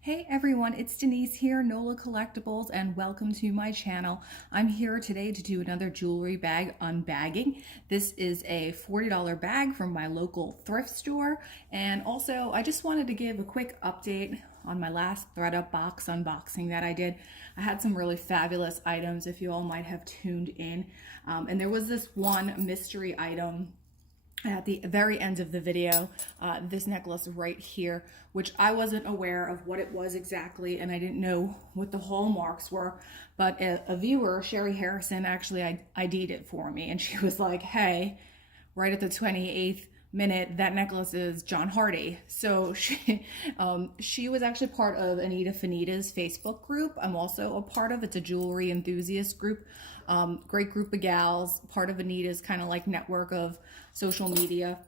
Hey everyone, it's Denise here, NOLA Collectibles, and welcome to my channel. I'm here today to do another jewelry bag unbagging. This is a $40 bag from my local thrift store, and also I just wanted to give a quick update on my last ThredUp box unboxing that I did. I had some really fabulous items if you all might have tuned in, and there was this one mystery item at the very end of the video, this necklace right here, which I wasn't aware of what it was exactly, and I didn't know what the hallmarks were, but a viewer, Sherry Harrison, actually ID'd it for me, and she was like, hey, right at the 28th minute, that necklace is John Hardy. So she was actually part of Anita Fanita's Facebook group. I'm also a part of. It's a jewelry enthusiast group. Great group of gals, part of Anita's kind of like network of social media.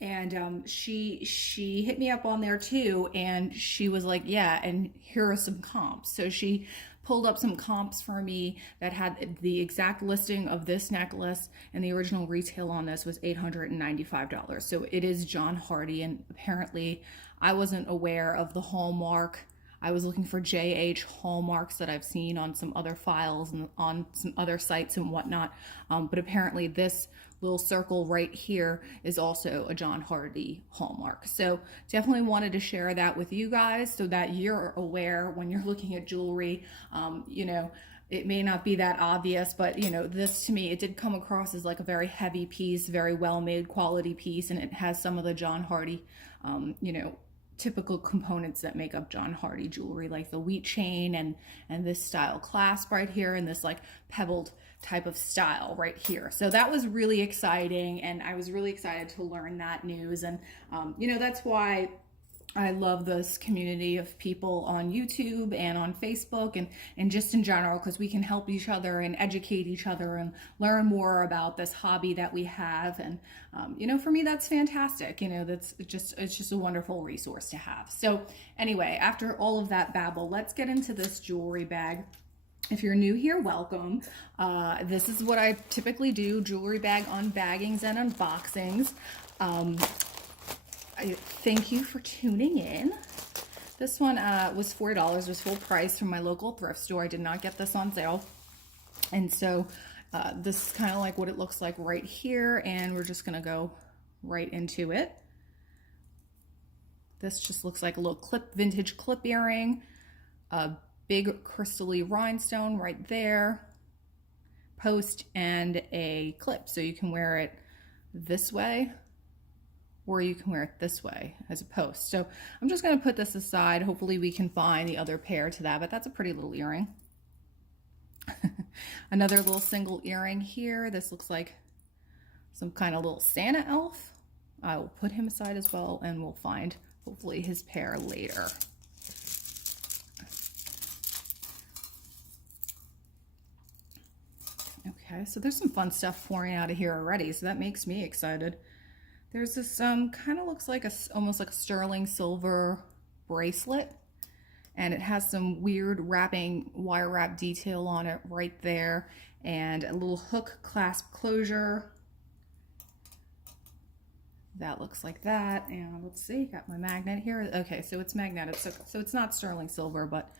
And she hit me up on there too, and she was like, yeah, and here are some comps. So she pulled up some comps for me that had the exact listing of this necklace, and the original retail on this was $895. So it is John Hardy, and apparently I wasn't aware of the hallmark. I was looking for JH hallmarks that I've seen on some other files and on some other sites and whatnot, but apparently this little circle right here is also a John Hardy hallmark. So definitely wanted to share that with you guys so that you're aware when you're looking at jewelry. It may not be that obvious, but this to me, it did come across as like a very heavy piece, very well-made quality piece, and it has some of the John Hardy, typical components that make up John Hardy jewelry, like the wheat chain and this style clasp right here, and this like pebbled type of style right here. So that was really exciting, and I was really excited to learn that news. And that's why I love this community of people on YouTube and on Facebook and just in general, because we can help each other and educate each other and learn more about this hobby that we have. And, for me, that's fantastic. It's just a wonderful resource to have. So anyway, after all of that babble, let's get into this jewelry bag. If you're new here, welcome. This is what I typically do, jewelry bag unbaggings and unboxings. I thank you for tuning in. This one was $4, was full price from my local thrift store. I did not get this on sale. And so this is kind of like what it looks like right here, and we're just gonna go right into it. This just looks like a little vintage clip earring, a big crystally rhinestone right there, post, and a clip. So you can wear it this way, or you can wear it this way as a post. So I'm just gonna put this aside. Hopefully we can find the other pair to that, but that's a pretty little earring. Another little single earring here. This looks like some kind of little Santa elf. I will put him aside as well, and we'll find hopefully his pair later. Okay, so there's some fun stuff pouring out of here already, so that makes me excited. There's this kind of looks like almost like a sterling silver bracelet, and it has some weird wire wrap detail on it right there, and a little hook clasp closure. That looks like that, and let's see, got my magnet here. Okay, so it's magnetic, so it's not sterling silver, but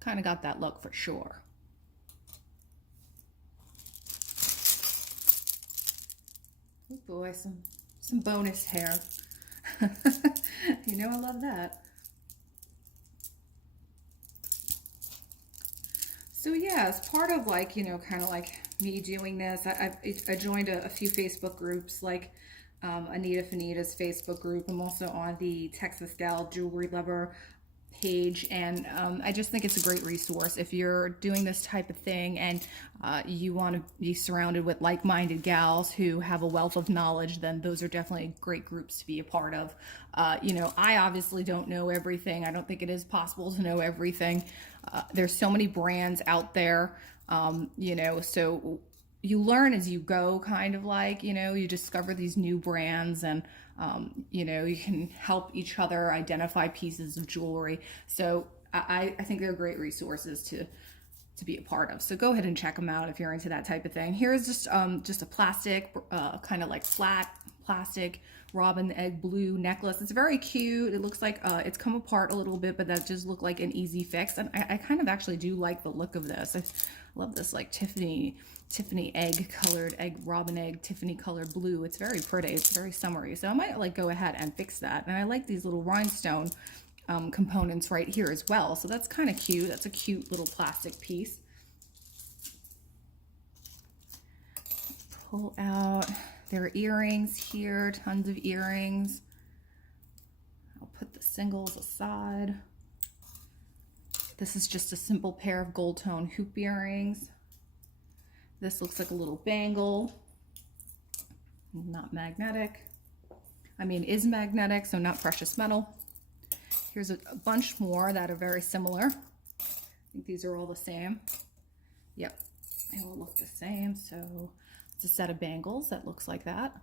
kind of got that look for sure. Oh boy, some bonus hair. I love that. So yeah, as part of like, kind of like me doing this, I joined a few Facebook groups, like Anita Fanita's Facebook group. I'm also on the Texas Gal Jewelry Lover page, and I just think it's a great resource if you're doing this type of thing and you want to be surrounded with like-minded gals who have a wealth of knowledge. Then those are definitely great groups to be a part of. I obviously don't know everything. I don't think it is possible to know everything. There's so many brands out there, so you learn as you go, kind of like, you discover these new brands, and you can help each other identify pieces of jewelry. So I think they're great resources to be a part of. So go ahead and check them out if you're into that type of thing. Here's just a plastic, kind of like flat plastic robin egg blue necklace. It's very cute. It looks like it's come apart a little bit, but that just looked like an easy fix. And I kind of actually do like the look of this. I love this like Tiffany robin egg Tiffany colored blue. It's very pretty. It's very summery. So I might like go ahead and fix that. And I like these little rhinestone components right here as well. So that's kind of cute. That's a cute little plastic piece. Pull out their earrings here, tons of earrings. I'll put the singles aside. This is just a simple pair of gold tone hoop earrings. This looks like a little bangle, not magnetic. I mean, is magnetic, so not precious metal. Here's a bunch more that are very similar. I think these are all the same. Yep, they all look the same. So it's a set of bangles that looks like that.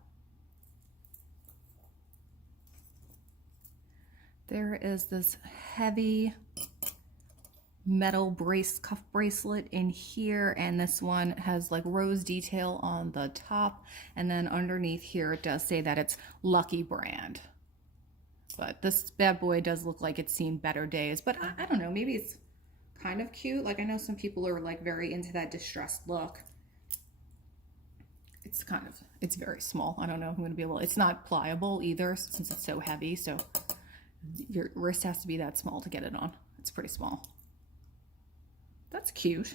There is this heavy metal cuff bracelet in here, and this one has like rose detail on the top, and then underneath here it does say that it's Lucky brand. But this bad boy does look like it's seen better days, but I don't know, maybe it's kind of cute. Like I know some people are like very into that distressed look. It's very small. I don't know if I'm going to be able, it's not pliable either since it's so heavy, so your wrist has to be that small to get it on. It's pretty small. That's cute.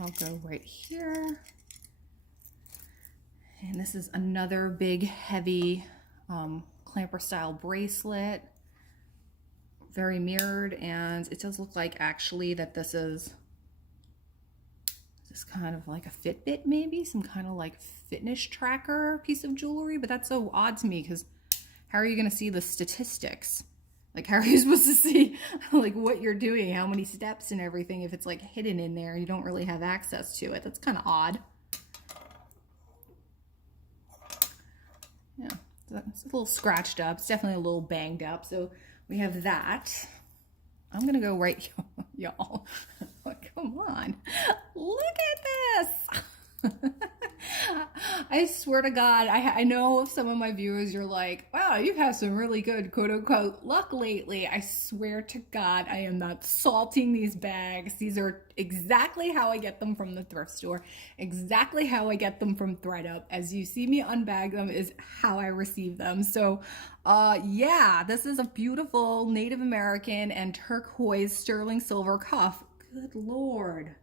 I'll go right here. And this is another big, heavy clamper style bracelet. Very mirrored, and it does look like actually that this is just kind of like a Fitbit, maybe some kind of like fitness tracker piece of jewelry, but that's so odd to me because how are you going to see the statistics? Like, how are you supposed to see like what you're doing, how many steps and everything if it's like hidden in there and you don't really have access to it? That's kind of odd. Yeah, it's a little scratched up. It's definitely a little banged up. So we have that. I'm going to go right, y'all. Come on. Look at this. I swear to God, I know some of my viewers, you're like, wow, you've had some really good quote unquote luck lately. I swear to God, I am not salting these bags. These are exactly how I get them from the thrift store, exactly how I get them from ThredUp. As you see me unbag them is how I receive them. So yeah, this is a beautiful Native American and turquoise sterling silver cuff. Good Lord.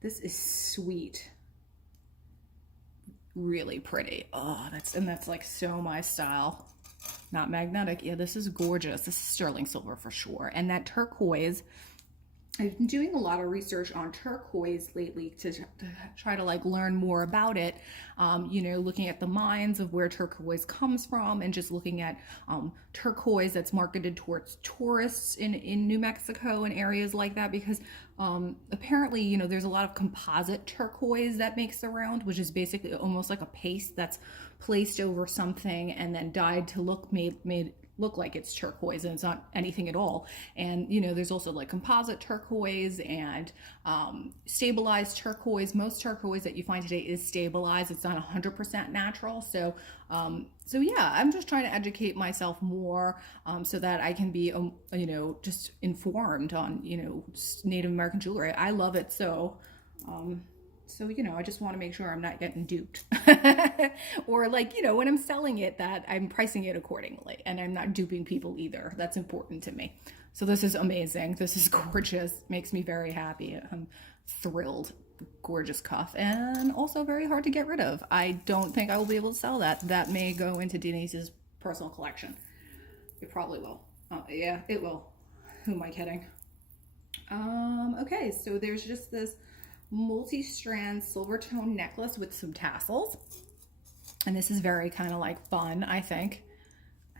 This is sweet. Really pretty. Oh, that's like so my style. Not magnetic. Yeah, this is gorgeous. This is sterling silver for sure. And that turquoise, I've been doing a lot of research on turquoise lately to try to like learn more about it. You know, looking at the mines of where turquoise comes from, and just looking at turquoise that's marketed towards tourists in New Mexico and areas like that, because apparently, you know, there's a lot of composite turquoise that makes the round, which is basically almost like a paste that's placed over something and then dyed to look made look like it's turquoise, and it's not anything at all. And you know, there's also like composite turquoise and stabilized turquoise. Most turquoise that you find today is stabilized. It's not 100% natural. So so yeah, I'm just trying to educate myself more so that I can be you know, just informed on, you know, Native American jewelry. I love it. So so, you know, I just want to make sure I'm not getting duped or like, you know, when I'm selling it, that I'm pricing it accordingly and I'm not duping people either. That's important to me. So this is amazing. This is gorgeous. Makes me very happy. I'm thrilled. Gorgeous cuff, and also very hard to get rid of. I don't think I will be able to sell that. That may go into Denise's personal collection. It probably will. Yeah, it will. Who am I kidding? Okay, so there's just this multi-strand silver tone necklace with some tassels, and this is very kind of like fun. I think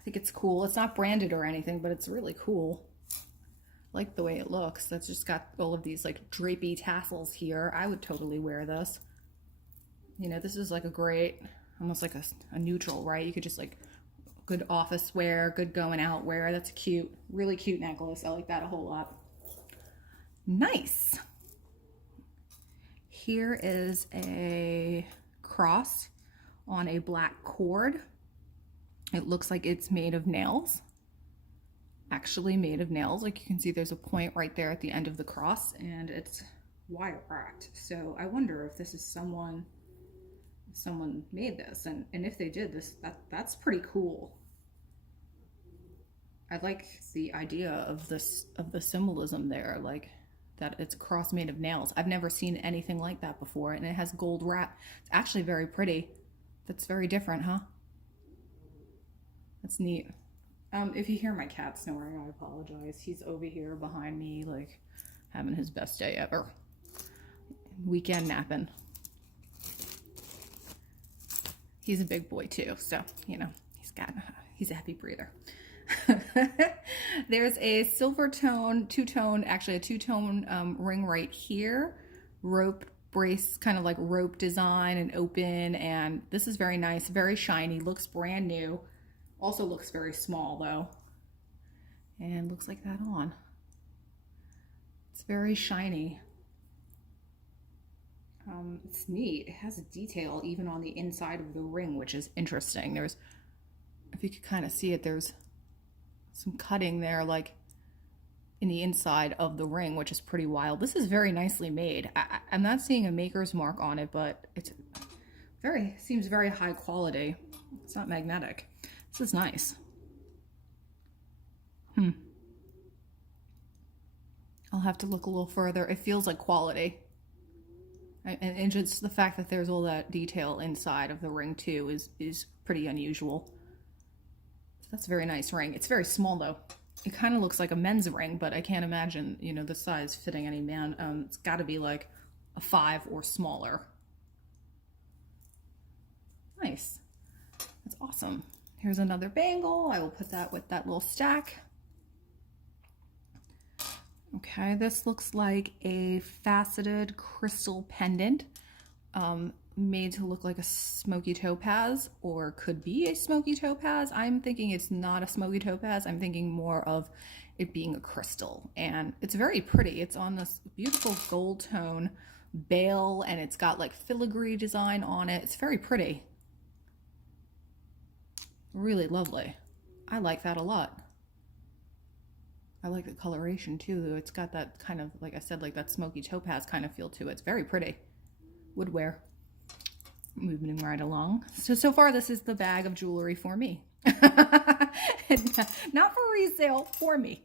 it's cool. It's not branded or anything, but it's really cool. I like the way it looks. That's just got all of these like drapey tassels here. I would totally wear this. You know, this is like a great, almost like a neutral, right? You could just like good office wear, good going out wear. That's cute. Really cute necklace. I like that a whole lot. Nice. Here is a cross on a black cord. It looks like it's made of nails, actually made of nails. Like you can see there's a point right there at the end of the cross, and it's wire wrapped. So I wonder if this is someone made this, and if they did this, that's pretty cool. I like the idea of this, of the symbolism there, like that it's a cross made of nails. I've never seen anything like that before, and it has gold wrap. It's actually very pretty. That's very different, huh? That's neat. If you hear my cat snoring, I apologize. He's over here behind me, like having his best day ever. Weekend napping. He's a big boy too, so you know he's a heavy breather. There's a silver tone, two-tone, actually a two-tone ring right here. Rope brace, kind of like rope design and open, and this is very nice, very shiny, looks brand new. Also looks very small though. And looks like that on. It's very shiny. It's neat. It has a detail even on the inside of the ring, which is interesting. There's, if you could kind of see it, there's some cutting there, like in the inside of the ring, which is pretty wild. This is very nicely made. I'm not seeing a maker's mark on it, but it's seems very high quality. It's not magnetic. This is nice. I'll have to look a little further. It feels like quality. And just the fact that there's all that detail inside of the ring too is pretty unusual. So that's a very nice ring. It's very small though. It kind of looks like a men's ring, but I can't imagine, you know, the size fitting any man. It's got to be like a 5 or smaller. Nice. That's awesome. Here's another bangle. I will put that with that little stack. Okay, this looks like a faceted crystal pendant, made to look like a smoky topaz, or could be a smoky topaz. I'm thinking it's not a smoky topaz. I'm thinking more of it being a crystal, and it's very pretty. It's on this beautiful gold tone bail, and it's got like filigree design on it. It's very pretty. Really lovely. I like that a lot. I like the coloration too. It's got that kind of, like I said, like that smoky topaz kind of feel to it. It's very pretty. Would wear. Moving right along. So far this is the bag of jewelry for me. Not for resale, for me.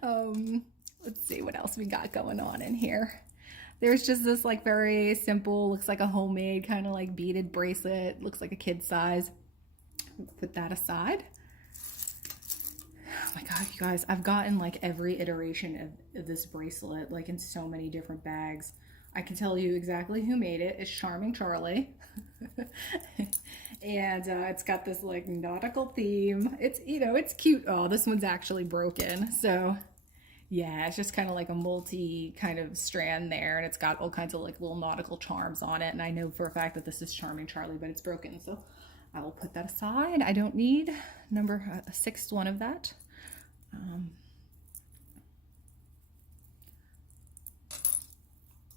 Let's see what else we got going on in here. There's just this like very simple, looks like a homemade kind of like beaded bracelet. Looks like a kid's size. Put that aside. Oh my God, you guys, I've gotten like every iteration of this bracelet, like in so many different bags. I can tell you exactly who made it. It's Charming Charlie. And it's got this like nautical theme. It's, you know, it's cute. Oh, this one's actually broken. So yeah, it's just kind of like a multi kind of strand there. And it's got all kinds of like little nautical charms on it. And I know for a fact that this is Charming Charlie, but it's broken. So I will put that aside. I don't need a 6th one of that.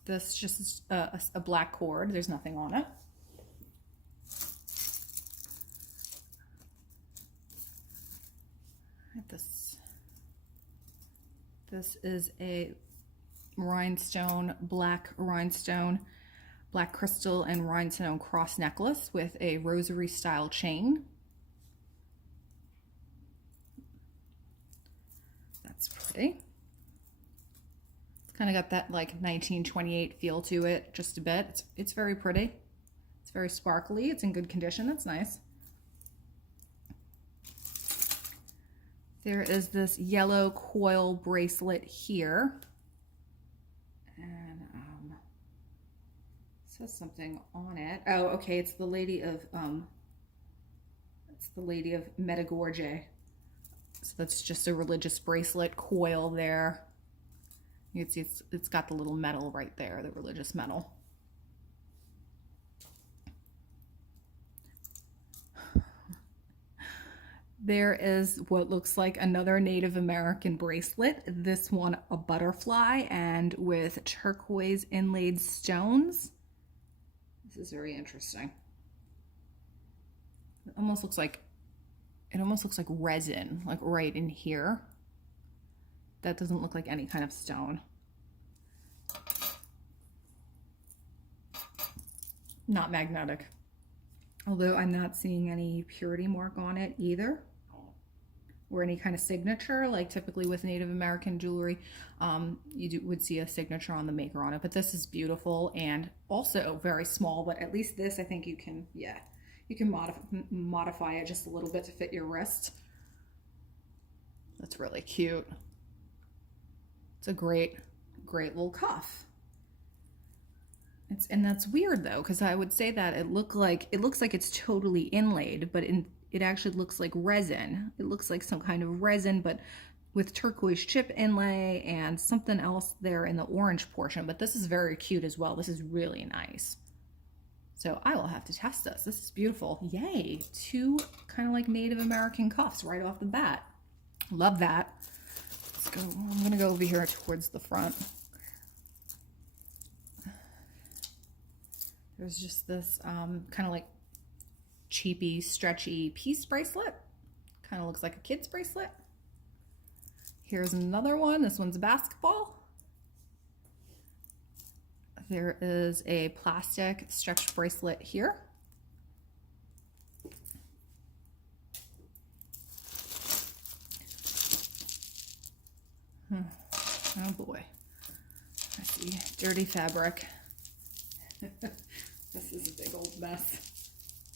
This just is a black cord. There's nothing on it. This is a rhinestone, black crystal and rhinestone cross necklace with a rosary style chain. That's pretty. It's kind of got that like 1928 feel to it, just a bit. It's very pretty. It's very sparkly. It's in good condition. That's nice. There is this yellow coil bracelet here. And it says something on it. Oh, okay, it's the Lady of Medjugorje. So that's just a religious bracelet coil there. You can see it's got the little medal right there, the religious medal. There is what looks like another Native American bracelet. This one a butterfly and with turquoise inlaid stones. This is very interesting. almost looks like, it almost looks like resin, like right in here. That doesn't look like any kind of stone. Not magnetic. Although I'm not seeing any purity mark on it either, or any kind of signature. Like typically with Native American jewelry, would see a signature on the maker on it. But this is beautiful and also very small. But at least this, I think you can, yeah, you can modify it just a little bit to fit your wrist. That's really cute. It's a great little cuff. And that's weird though, because I would say that it looks like it's totally inlaid, but it actually looks like resin. It looks like some kind of resin, but with turquoise chip inlay and something else there in the orange portion. But this is very cute as well. This is really nice. So I will have to test this. This is beautiful. Yay, 2 kind of like Native American cuffs right off the bat. Love that. Let's go. I'm gonna go over here towards the front. There's just this kind of like cheapy, stretchy piece bracelet. Kind of looks like a kid's bracelet. Here's another one. This one's a basketball. There is a plastic stretch bracelet here. Oh boy. I see dirty fabric. This is a big old mess.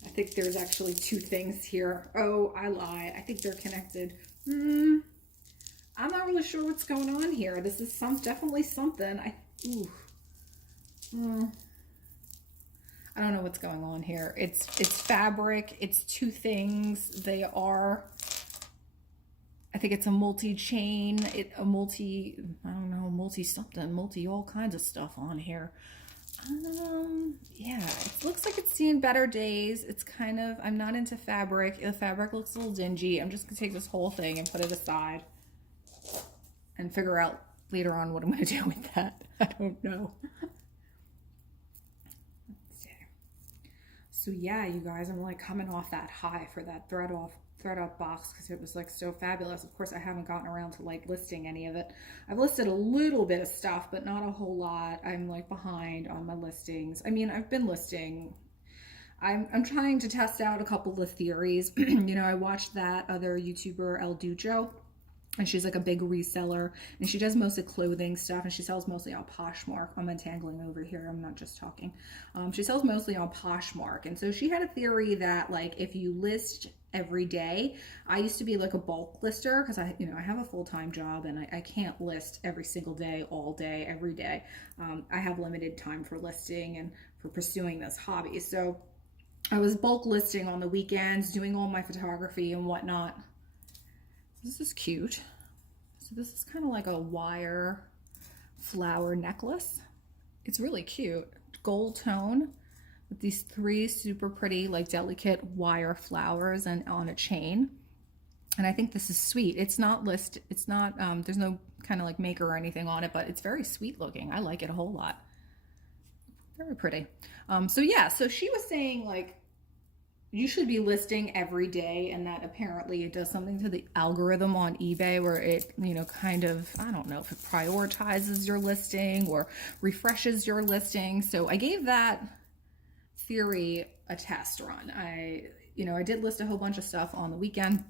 I think there's actually 2 things here. Oh, I lied. I think they're connected. I'm not really sure what's going on here. This is definitely something. I don't know what's going on here. It's fabric. It's 2 things. They are, I think it's a multi-chain, I don't know, multi-something, all kinds of stuff on here. Yeah, it looks like it's seen better days. It's kind of, I'm not into fabric. The fabric looks a little dingy. I'm just gonna take this whole thing and put it aside and figure out later on what I'm gonna do with that. I don't know. Let's see. So yeah, you guys, I'm like coming off that high for that thread up box because it was like so fabulous. Of course, I haven't gotten around to like listing any of it. I've listed a little bit of stuff, but not a whole lot. I'm like behind on my listings. I mean, I've been listing. I'm trying to test out a couple of theories. You know, I watched that other YouTuber El Ducho, and she's like a big reseller, and she does mostly clothing stuff, and she sells mostly on Poshmark. I'm untangling over here. I'm not just talking. She sells mostly on Poshmark, and so she had a theory that like if you list every day, I used to be like a bulk lister because I have a full-time job and I can't list every single day, all day, every day. I have limited time for listing and for pursuing this hobby. So I was bulk listing on the weekends, doing all my photography and whatnot. This is cute. So this is kind of like a wire flower necklace. It's really cute. Gold tone with these 3 super pretty, like delicate wire flowers and on a chain. And I think this is sweet. It's not there's no kind of like maker or anything on it, but it's very sweet looking. I like it a whole lot. Very pretty. So yeah, so she was saying like, you should be listing every day, and that apparently it does something to the algorithm on eBay where it, kind of, I don't know if it prioritizes your listing or refreshes your listing. So I gave that theory a test run. I did list a whole bunch of stuff on the weekend.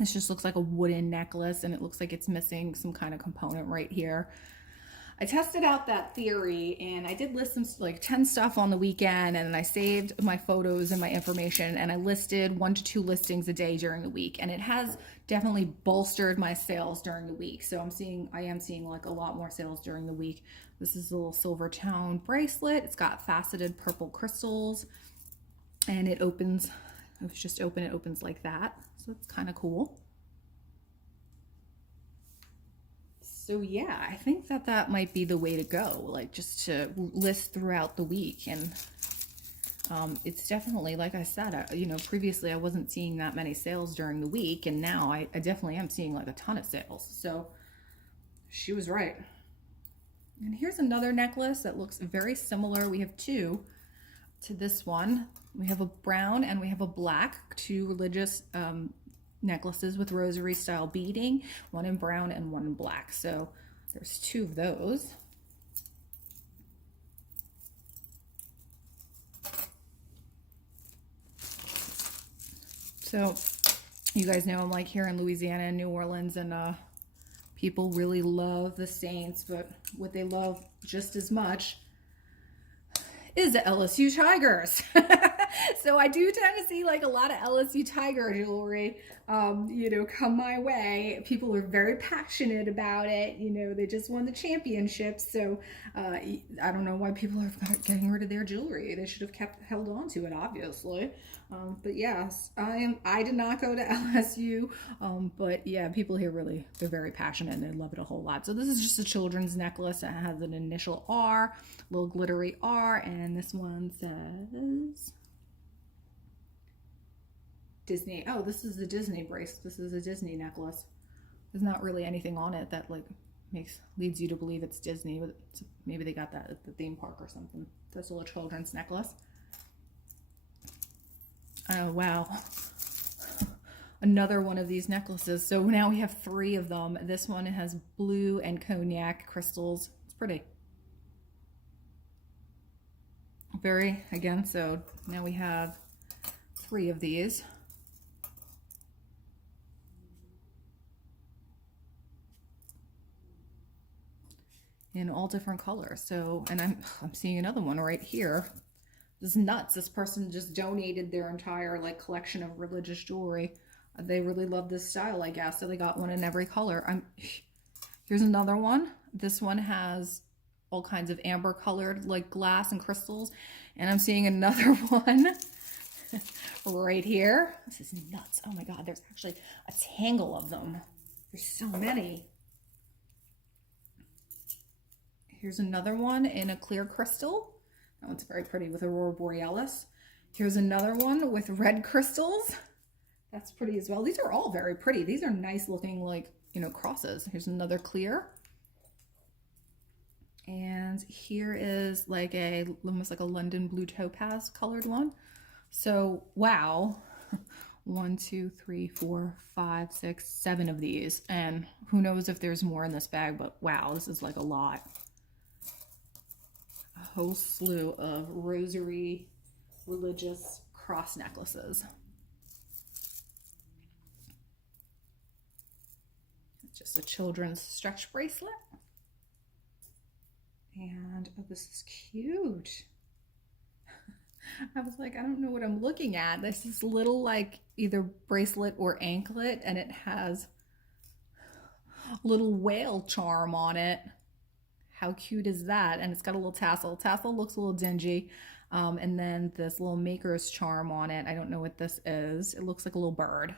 This just looks like a wooden necklace, and it looks like it's missing some kind of component right here. I tested out that theory, and I did list some like 10 stuff on the weekend, and I saved my photos and my information, and I listed 1 to 2 listings a day during the week, and it has definitely bolstered my sales during the week. So I am seeing like a lot more sales during the week. This is a little silver tone bracelet. It's got faceted purple crystals, and it opens. If it's just open, it opens like that. So it's kind of cool. So yeah, I think that might be the way to go, like just to list throughout the week. And it's definitely, like I said, previously I wasn't seeing that many sales during the week, and now I definitely am seeing like a ton of sales. So she was right. And here's another necklace that looks very similar. We have 2 to this one. We have a brown and we have a black, two religious necklaces with rosary style beading, one in brown and one in black. So there's two of those. So you guys know I'm like here in Louisiana and New Orleans, and people really love the Saints, but what they love just as much is the LSU Tigers. So I do tend to see like a lot of LSU Tiger jewelry, you know, come my way. People are very passionate about it. You know, they just won the championship. So I don't know why people are getting rid of their jewelry. They should have held on to it, obviously. But yes, I did not go to LSU, but yeah, people here really, they're very passionate and they love it a whole lot. So this is just a children's necklace that has an initial R, a little glittery R, and this one says Disney. Oh, this is the Disney bracelet. This is a Disney necklace. There's not really anything on it that like leads you to believe it's Disney, but maybe they got that at the theme park or something. That's a little children's necklace. Oh, wow. Another one of these necklaces. So now we have three of them. This one has blue and cognac crystals. It's pretty. Again, so now we have three of these. In all different colors. So, and I'm seeing another one right here. This is nuts. This person just donated their entire like collection of religious jewelry. They really love this style, I guess. So they got one in every color. Here's another one. This one has all kinds of amber colored like glass and crystals. And I'm seeing another one right here. This is nuts. Oh my God, there's actually a tangle of them. There's so many. Here's another one in a clear crystal. That one's very pretty with Aurora Borealis. Here's another one with red crystals. That's pretty as well. These are all very pretty. These are nice looking, like, you know, crosses. Here's another clear. And here is like almost like a London blue topaz colored one. So, wow. 1, 2, 3, 4, 5, 6, 7 of these. And who knows if there's more in this bag, but wow, this is like a lot. A whole slew of rosary religious cross necklaces. It's just a children's stretch bracelet. And oh, this is cute. I was like, I don't know what I'm looking at. This is little like either bracelet or anklet, and it has a little whale charm on it. How cute is that? And it's got a little tassel. Tassel looks a little dingy. And then this little maker's charm on it. I don't know what this is. It looks like a little bird.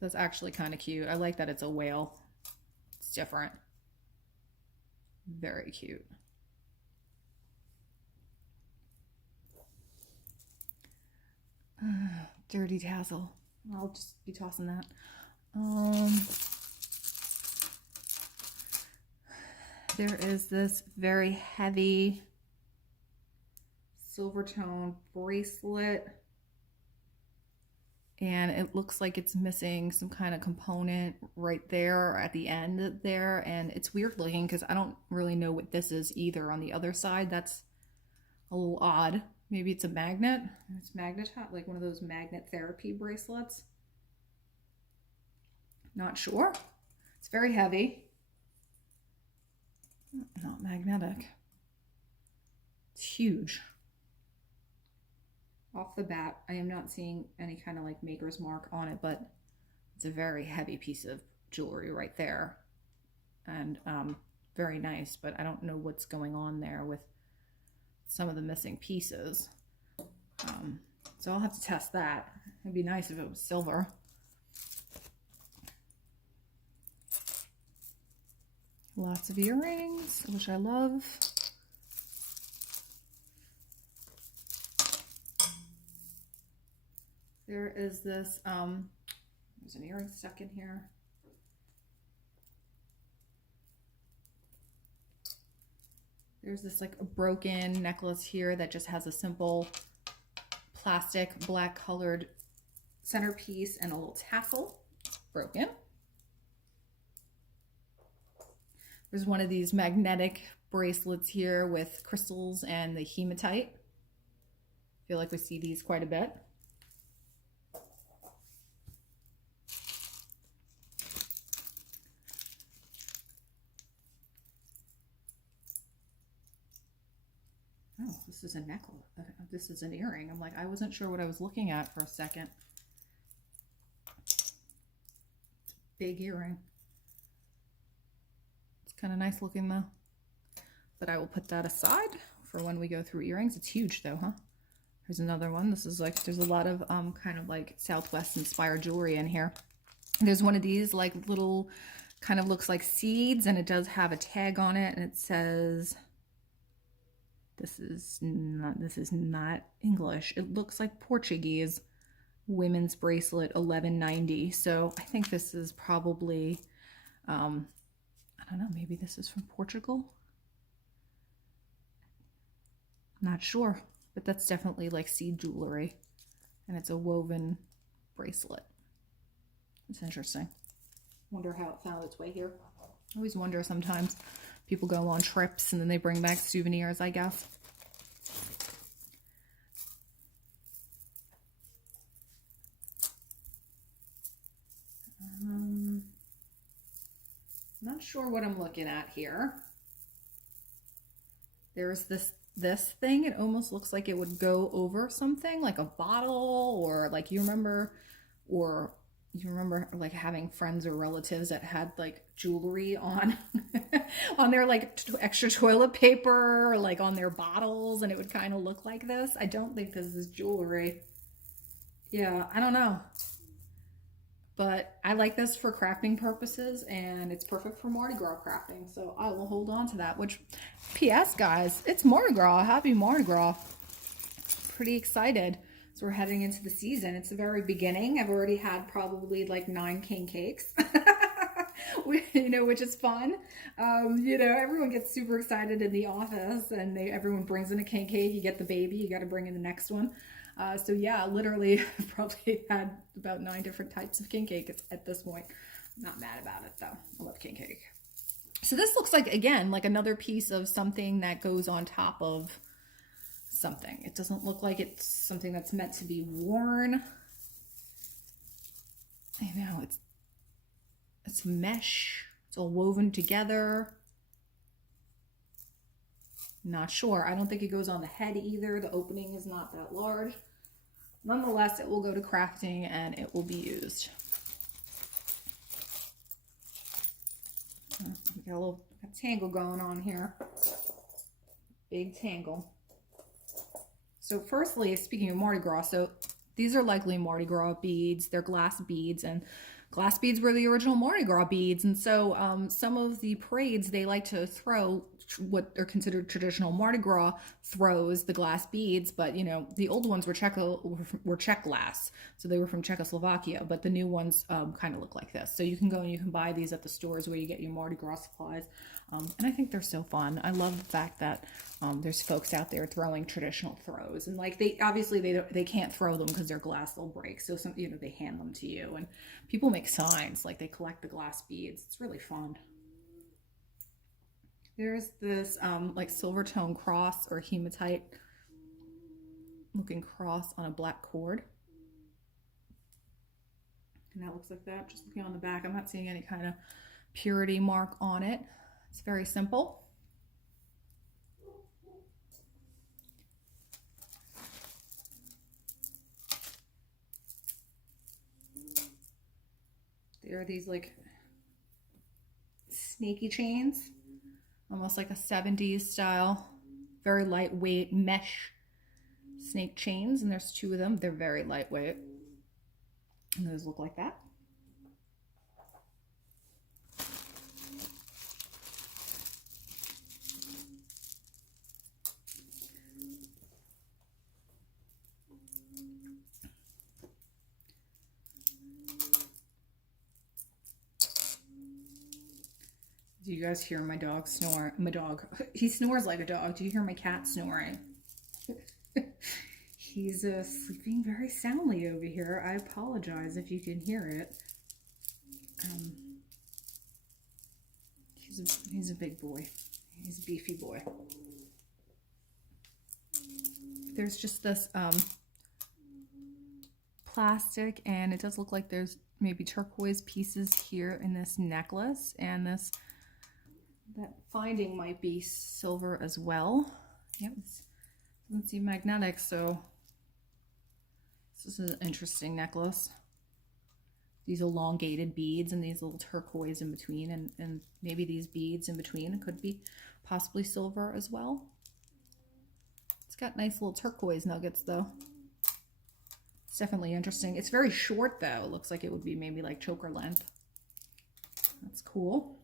That's actually kind of cute. I like that it's a whale. It's different. Very cute. Dirty tassel. I'll just be tossing that. There is this very heavy silver tone bracelet, and it looks like it's missing some kind of component right there at the end there, and it's weird looking because I don't really know what this is either. On the other side, that's a little odd. Maybe it's a magnet. It's magnetized, like one of those magnet therapy bracelets. Not sure. It's very heavy. Not magnetic. It's huge. Off the bat, I am not seeing any kind of like maker's mark on it, but it's a very heavy piece of jewelry right there. And very nice, but I don't know what's going on there with some of the missing pieces. So I'll have to test that. It'd be nice if it was silver. Lots of earrings, which I love. There is this, there's an earring stuck in here. There's this like a broken necklace here that just has a simple plastic black colored centerpiece and a little tassel. It's broken. There's one of these magnetic bracelets here with crystals and the hematite. I feel like we see these quite a bit. Oh, this is a necklace. This is an earring. I'm like, I wasn't sure what I was looking at for a second. Big earring. It's kind of nice looking though. But I will put that aside for when we go through earrings. It's huge though, huh? Here's another one. This is like, there's a lot of kind of like Southwest inspired jewelry in here. There's one of these like little, kind of looks like seeds, and it does have a tag on it, and it says, this is not English. It looks like Portuguese. Women's bracelet, $11.90. So I think this is probably, I don't know, maybe this is from Portugal. Not sure, but that's definitely like seed jewelry, and it's a woven bracelet. It's interesting. Wonder how it found its way here. I always wonder sometimes. People go on trips and then they bring back souvenirs, I guess. Not sure what I'm looking at here. There's this thing. It almost looks like it would go over something, like a bottle, or like you remember like having friends or relatives that had like jewelry on on their like extra toilet paper, or like on their bottles, and it would kind of look like this. I don't think this is jewelry. Yeah, I don't know. But I like this for crafting purposes, and it's perfect for Mardi Gras crafting. So I will hold on to that, which, P.S. guys, it's Mardi Gras. Happy Mardi Gras. Pretty excited. So we're heading into the season. It's the very beginning. I've already had probably like 9 king cakes, you know, which is fun. You know, everyone gets super excited in the office, and everyone brings in a king cake. You get the baby, you got to bring in the next one. So yeah, literally probably had about 9 different types of king cake at this point. I'm not mad about it though. I love king cake. So this looks like, again, like another piece of something that goes on top of something. It doesn't look like it's something that's meant to be worn. I know, it's mesh. It's all woven together. Not sure. I don't think it goes on the head either. The opening is not that large. Nonetheless, it will go to crafting and it will be used. We got a little tangle going on here. Big tangle. So firstly, speaking of Mardi Gras, so these are likely Mardi Gras beads. They're glass beads, and glass beads were the original Mardi Gras beads. And so some of the parades, they like to throw what are considered traditional Mardi Gras throws, the glass beads, but you know, the old ones were Czech glass, so they were from Czechoslovakia, but the new ones kind of look like this. So you can go and you can buy these at the stores where you get your Mardi Gras supplies, and I think they're so fun. I love the fact that there's folks out there throwing traditional throws, and like they obviously they can't throw them because they're glass, they'll break, so some, you know, they hand them to you, and people make signs like they collect the glass beads. It's really fun. There's this like silver tone cross or hematite looking cross on a black cord. And that looks like that. Just looking on the back, I'm not seeing any kind of purity mark on it. It's very simple. There are these like snaky chains. Almost like a 70s style, very lightweight mesh snake chains, and there's 2 of them. They're very lightweight, and those look like that. Do you guys hear my dog snore? My dog, he snores like a dog. Do you hear my cat snoring? He's sleeping very soundly over here. I apologize if you can hear it. He's a big boy. He's a beefy boy. There's just this plastic, and it does look like there's maybe turquoise pieces here in this necklace, and that finding might be silver as well. Yep, it doesn't seem magnetic, so this is an interesting necklace. These elongated beads and these little turquoise in between, and maybe these beads in between could be possibly silver as well. It's got nice little turquoise nuggets though. It's definitely interesting. It's very short though. It looks like it would be maybe like choker length. That's cool.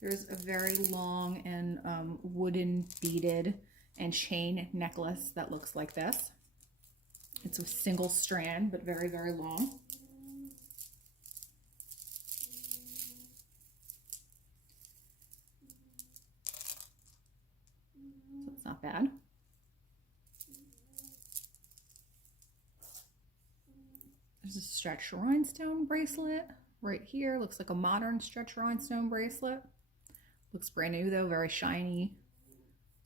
There's a very long and wooden beaded and chain necklace that looks like this. It's a single strand, but very, very long. So it's not bad. There's a stretch rhinestone bracelet right here. Looks like a modern stretch rhinestone bracelet. Looks brand new though, very shiny.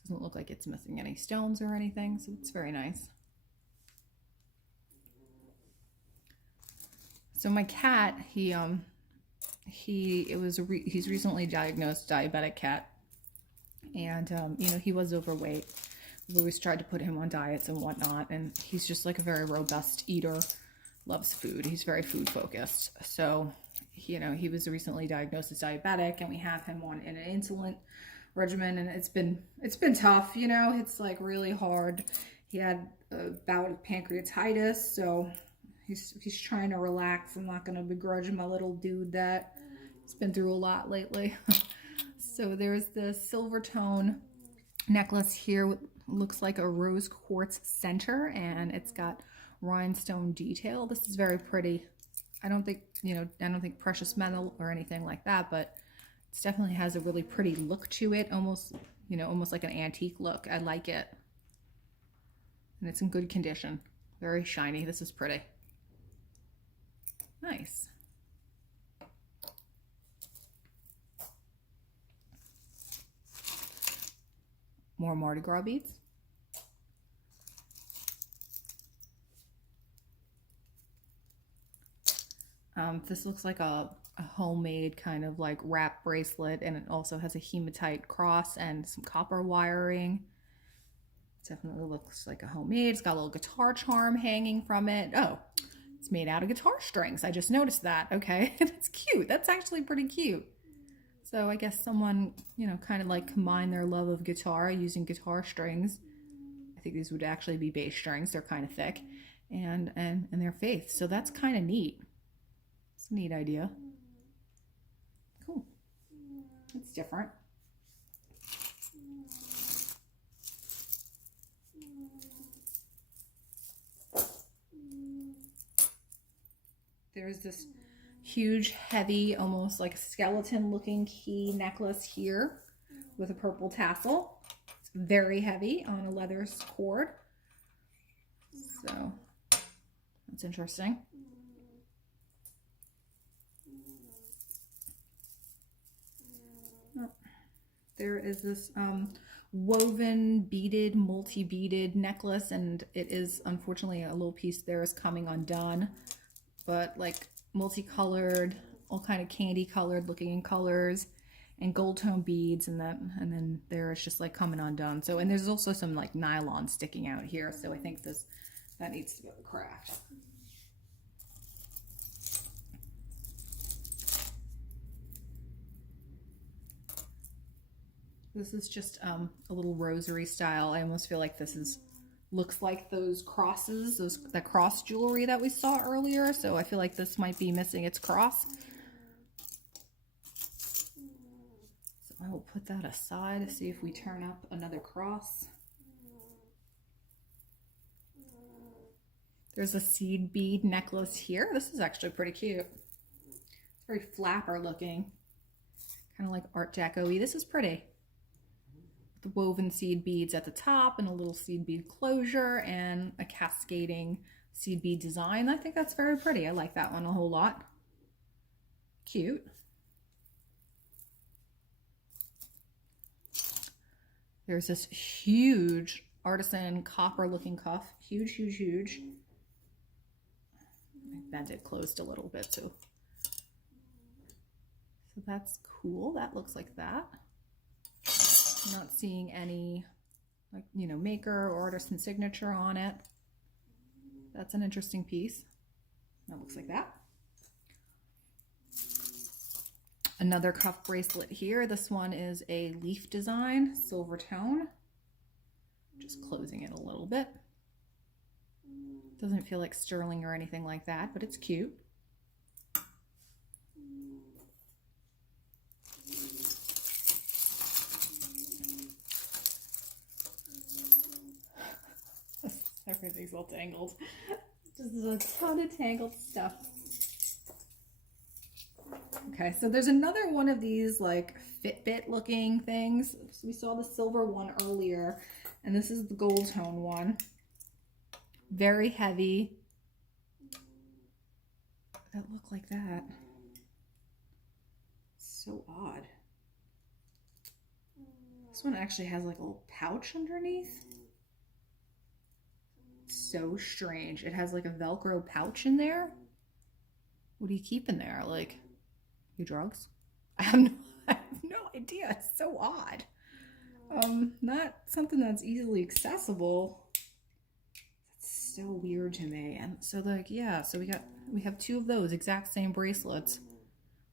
Doesn't look like it's missing any stones or anything, so it's very nice. So my cat, he's recently diagnosed diabetic cat, and you know, he was overweight. We've always tried to put him on diets and whatnot, and he's just like a very robust eater, loves food. He's very food focused. So, you know, he was recently diagnosed as diabetic, and we have him on an insulin regimen, and it's been tough, you know. It's like really hard. He had a bout of pancreatitis, so he's trying to relax. I'm not going to begrudge my little dude that. He's been through a lot lately. So there's the silver tone necklace here. Looks like a rose quartz center, and it's got rhinestone detail. This is very pretty. I don't think precious metal or anything like that, but it definitely has a really pretty look to it. Almost like an antique look. I like it. And it's in good condition. Very shiny. This is pretty. Nice. More Mardi Gras beads. This looks like a homemade kind of like wrap bracelet, and it also has a hematite cross and some copper wiring. Definitely looks like a homemade. It's got a little guitar charm hanging from it. Oh, it's made out of guitar strings. I just noticed that. Okay, that's cute. That's actually pretty cute. So I guess someone, you know, kind of like combined their love of guitar using guitar strings. I think these would actually be bass strings. They're kind of thick, and their faith. So that's kind of neat. It's a neat idea. Cool. It's different. There's this huge, heavy, almost like a skeleton looking key necklace here with a purple tassel. It's very heavy on a leather cord. So that's interesting. There is this woven beaded, multi-beaded necklace, and it is unfortunately a little piece there is coming undone, but like multicolored, all kind of candy colored looking colors, and gold tone beads, and then there it's just like coming undone. So, and there's also some like nylon sticking out here, so I think that needs to go to craft. This is just a little rosary style. I almost feel like looks like those crosses, that cross jewelry that we saw earlier. So I feel like this might be missing its cross. So I will put that aside to see if we turn up another cross. There's a seed bead necklace here. This is actually pretty cute. It's very flapper looking. Kind of like Art Deco-y. This is pretty. the woven seed beads at the top and a little seed bead closure and a cascading seed bead design. I think that's very pretty. I like that one a whole lot. Cute. There's this huge artisan copper looking cuff. Huge, huge, huge. I bent it closed a little bit too. So that's cool. That looks like that. I'm not seeing any, like, you know, maker or artisan signature on it. That's an interesting piece. That looks like that. Another cuff bracelet here. This one is a leaf design, silver tone. Just closing it a little bit. Doesn't feel like sterling or anything like that, but it's cute. Everything's all tangled. Just a ton of tangled stuff. Okay, so there's another one of these like Fitbit looking things. So we saw the silver one earlier, and this is the gold tone one. Very heavy. That look like that. So odd. This one actually has like a little pouch underneath. So strange. It has like a Velcro pouch in there. What do you keep in there? Like, your drugs? I have no idea. It's so odd. Not something that's easily accessible. That's so weird to me. And so like, yeah, so we have two of those exact same bracelets.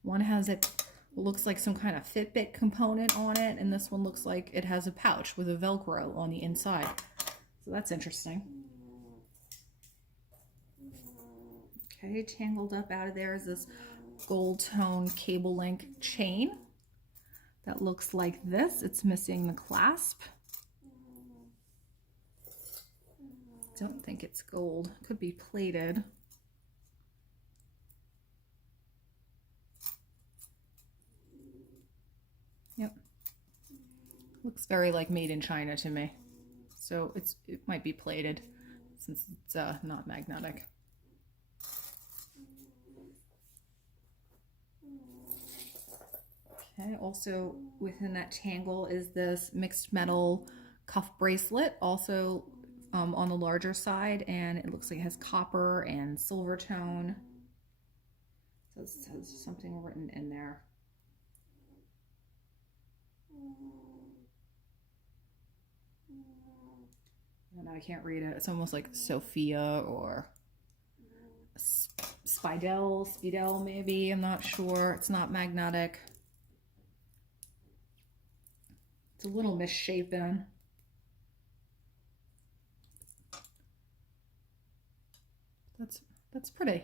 One has it looks like some kind of Fitbit component on it, and this one looks like it has a pouch with a Velcro on the inside. So that's interesting. Okay, tangled up out of there is this gold tone cable link chain that looks like this. It's missing the clasp. Don't think it's gold. Could be plated. Yep. Looks very like made in China to me. So it might be plated since it's not magnetic. Okay, also within that tangle is this mixed metal cuff bracelet, also on the larger side, and it looks like it has copper and silver tone. So it says something written in there. And I can't read it. It's almost like Sophia or Spidel maybe. I'm not sure. It's not magnetic. It's a little misshapen. That's pretty.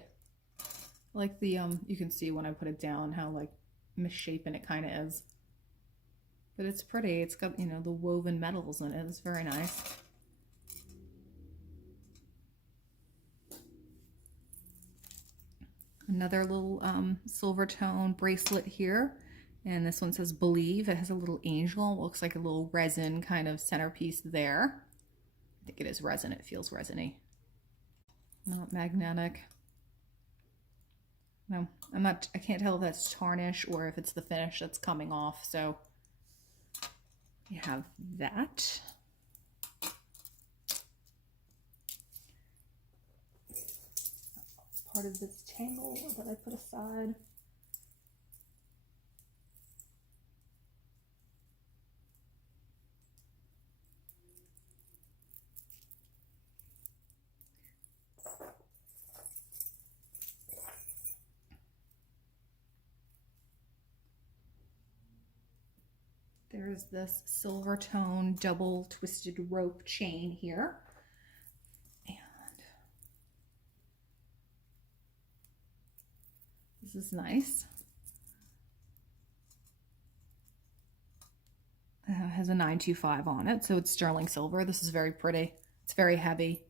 I like the you can see when I put it down how like misshapen it kind of is. But it's pretty. It's got, you know, the woven metals in it. It's very nice. Another little silver tone bracelet here. And this one says Believe. It has a little angel. It looks like a little resin kind of centerpiece there. I think it is resin. It feels resiny. Not magnetic. No, I can't tell if that's tarnish or if it's the finish that's coming off. So you have that. Part of this tangle that I put aside. There's this silver tone double twisted rope chain here. And this is nice. It has a 925 on it, so it's sterling silver. This is very pretty. It's very heavy.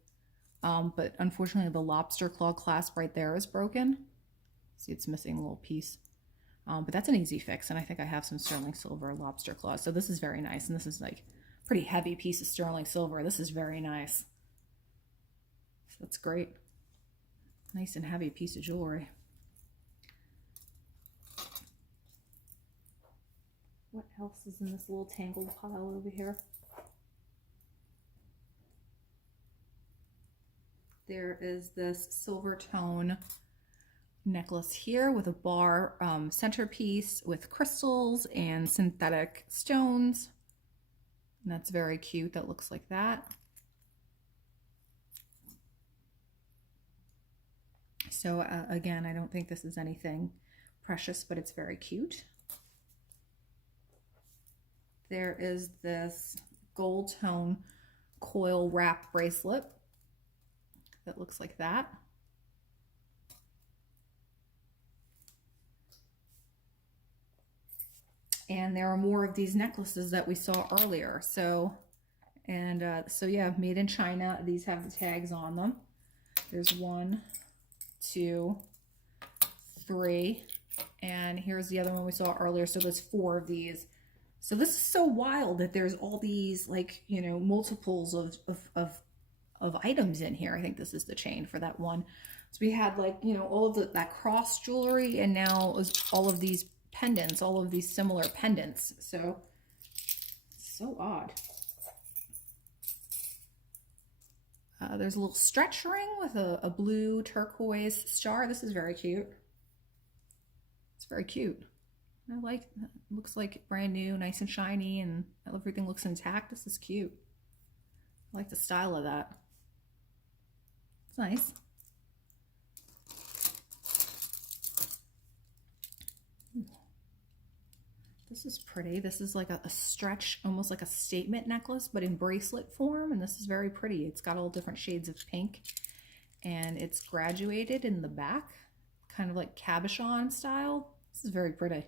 But unfortunately the lobster claw clasp right there is broken. See, it's missing a little piece. But that's an easy fix, and I think I have some sterling silver lobster claws. So this is very nice, and this is like pretty heavy piece of sterling silver. This is very nice. So that's great. Nice and heavy piece of jewelry. What else is in this little tangled pile over here? There is this silver tone necklace here with a bar centerpiece with crystals and synthetic stones. And that's very cute. That looks like that. So again, I don't think this is anything precious, but it's very cute. There is this gold tone coil wrap bracelet that looks like that. And there are more of these necklaces that we saw earlier. So yeah, made in China. These have the tags on them. There's 1, 2, 3, and here's the other one we saw earlier. So there's 4 of these. So this is so wild that there's all these, like, you know, multiples of items in here. I think this is the chain for that one. So we had, like, you know, all of that cross jewelry, and now all of these pendants, all of these similar pendants. So odd. There's a little stretch ring with a blue turquoise star. This is very cute. It's very cute. I like, it looks like brand new, nice and shiny, and everything looks intact. This is cute. I like the style of that. It's nice. This is pretty. This is like a stretch, almost like a statement necklace, but in bracelet form, and this is very pretty. It's got all different shades of pink, and it's graduated in the back, kind of like cabochon style. This is very pretty.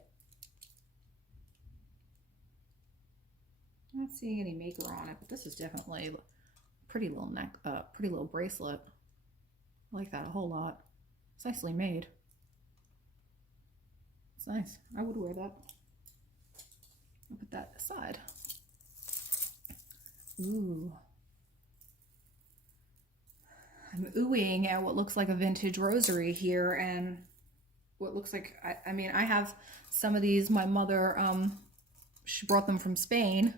I'm not seeing any maker on it, but this is definitely a pretty little pretty little bracelet. I like that a whole lot. It's nicely made. It's nice. I would wear that. I'll put that aside. Ooh. I'm oohing at what looks like a vintage rosary here, and what looks like, I mean, I have some of these. My mother, she brought them from Spain,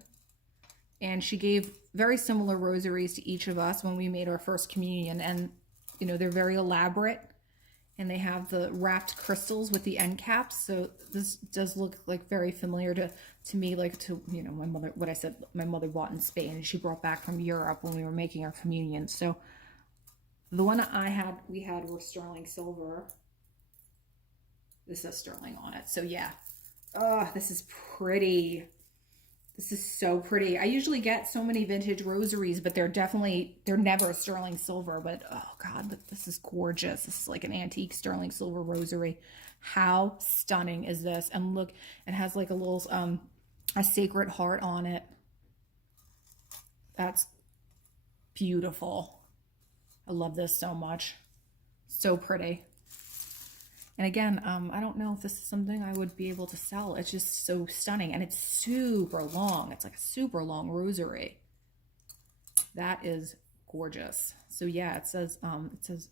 and she gave very similar rosaries to each of us when we made our first communion. And, you know, they're very elaborate, and they have the wrapped crystals with the end caps. So this does look like very familiar to me, like to, you know, my mother, what I said, my mother bought in Spain, and she brought back from Europe when we were making our communion. So the one we had were sterling silver. This says sterling on it. So yeah. Oh, this is pretty. This is so pretty. I usually get so many vintage rosaries, but they're never sterling silver. But oh God, this is gorgeous. This is like an antique sterling silver rosary. How stunning is this? And look, it has like a little, a sacred heart on it. That's beautiful. I love this so much. So pretty. And again, I don't know if this is something I would be able to sell. It's just so stunning, and it's super long. It's like a super long rosary. That is gorgeous. So yeah, it says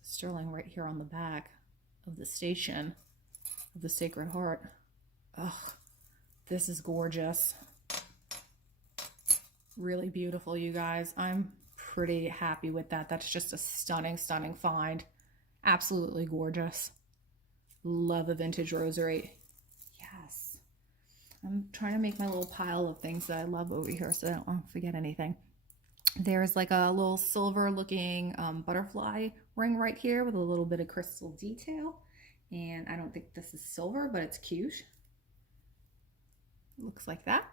sterling right here on the back of the station of the Sacred Heart. Ugh, this is gorgeous. Really beautiful, you guys. I'm pretty happy with that. That's just a stunning, stunning find. Absolutely gorgeous. Love a vintage rosary. Yes. I'm trying to make my little pile of things that I love over here so I don't forget anything. There's like a little silver looking butterfly ring right here with a little bit of crystal detail. And I don't think this is silver, but it's cute. It looks like that.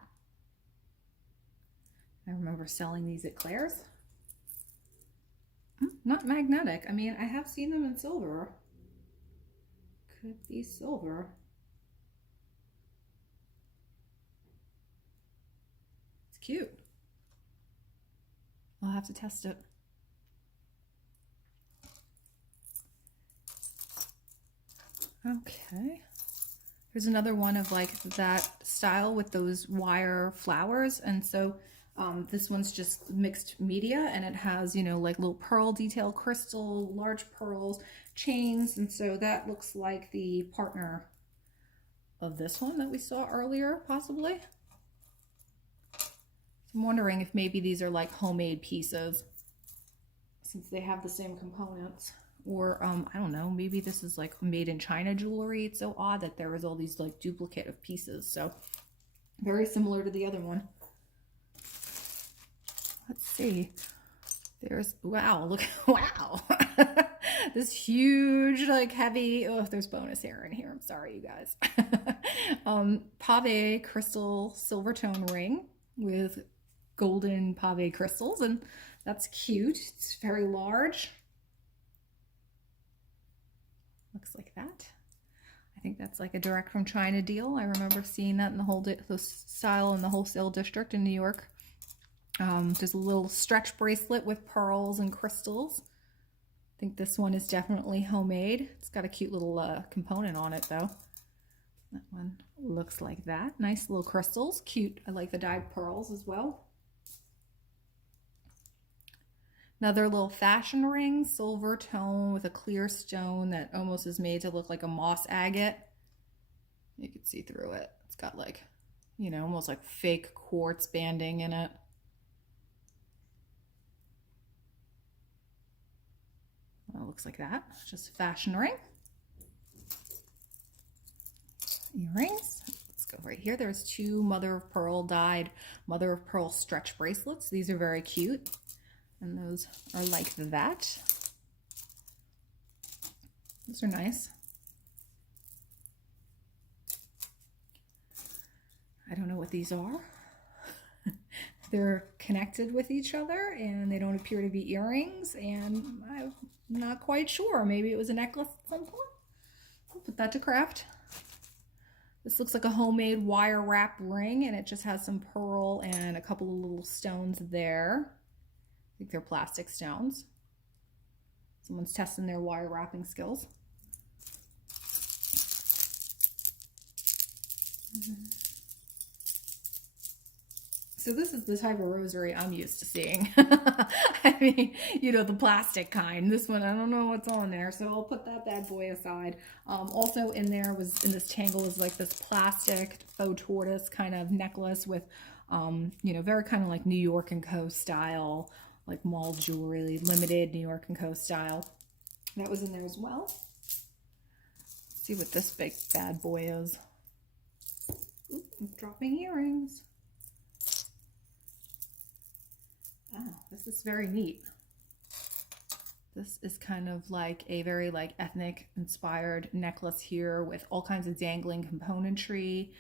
I remember selling these at Claire's. Not magnetic. I mean, I have seen them in silver. Could be silver. It's cute. I'll have to test it. Okay. Here's another one of like that style with those wire flowers. And so This one's just mixed media, and it has, you know, like little pearl detail, crystal, large pearls, chains. And so that looks like the partner of this one that we saw earlier, possibly. I'm wondering if maybe these are like homemade pieces since they have the same components. Or I don't know, maybe this is like made in China jewelry. It's so odd that there is all these like duplicate of pieces. So very similar to the other one. Let's see. There's, wow, look, wow. This huge, like heavy, oh, there's bonus hair in here. I'm sorry, you guys. Pave crystal silver tone ring with golden pave crystals, and that's cute. It's very large. Looks like that. I think that's like a direct from China deal. I remember seeing that in the style in the wholesale district in New York. There's a little stretch bracelet with pearls and crystals. I think this one is definitely homemade. It's got a cute little component on it though. That one looks like that. Nice little crystals, cute. I like the dyed pearls as well. Another little fashion ring, silver tone with a clear stone that almost is made to look like a moss agate. You can see through it. It's got like, you know, almost like fake quartz banding in it. Well, it looks like that. Just a fashion ring. Earrings. Let's go right here. There's two mother of pearl dyed mother of pearl stretch bracelets. These are very cute. And those are like that. Those are nice. I don't know what these are. They're connected with each other and they don't appear to be earrings, and I'm not quite sure. Maybe it was a necklace at some point. I'll put that to craft. This looks like a homemade wire wrap ring, and it just has some pearl and a couple of little stones there. I think they're plastic stones. Someone's testing their wire wrapping skills. So this is the type of rosary I'm used to seeing. I mean, you know, the plastic kind. This one, I don't know what's on there, so I'll put that bad boy aside. Also in there was, in this tangle, is like this plastic faux tortoise kind of necklace with, you know, very kind of like New York & Co. style, like mall jewelry, limited New York & Co. style. That was in there as well. Let's see what this big bad boy is. Ooh, I'm dropping earrings. Oh, this is very neat. This is kind of like a very like ethnic inspired necklace here with all kinds of dangling componentry,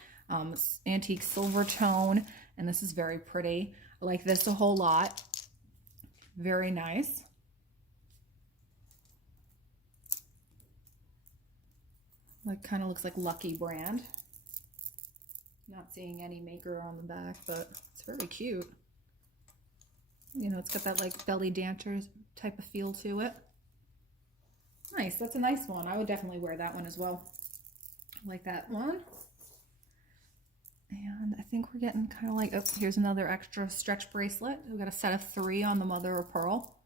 antique silver tone, and this is very pretty. I like this a whole lot. Very nice. Like kind of looks like Lucky brand. Not seeing any maker on the back, but it's very cute. You know, it's got that like belly dancer type of feel to it. Nice, that's a nice one. I would definitely wear that one as well. I like that one. And I think we're getting kind of like, oh, here's another extra stretch bracelet. We've got a set of 3 on the mother of pearl.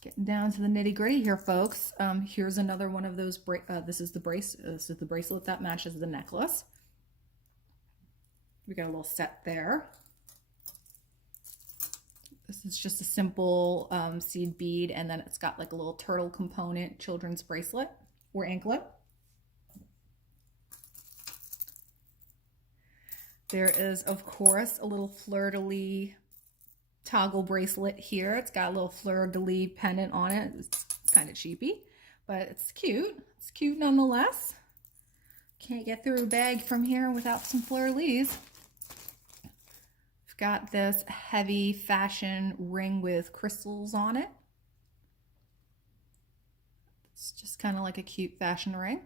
Getting down to the nitty gritty here, folks. Here's another one of those, this is the bracelet that matches the necklace. We got a little set there. This is just a simple seed bead, and then it's got like a little turtle component children's bracelet or anklet. There is, of course, a little fleur-de-lis toggle bracelet here. It's got a little fleur-de-lis pendant on it. It's kind of cheapy, but it's cute. It's cute nonetheless. Can't get through a bag from here without some fleur-de-lis. Got this heavy fashion ring with crystals on it. It's just kind of like a cute fashion ring.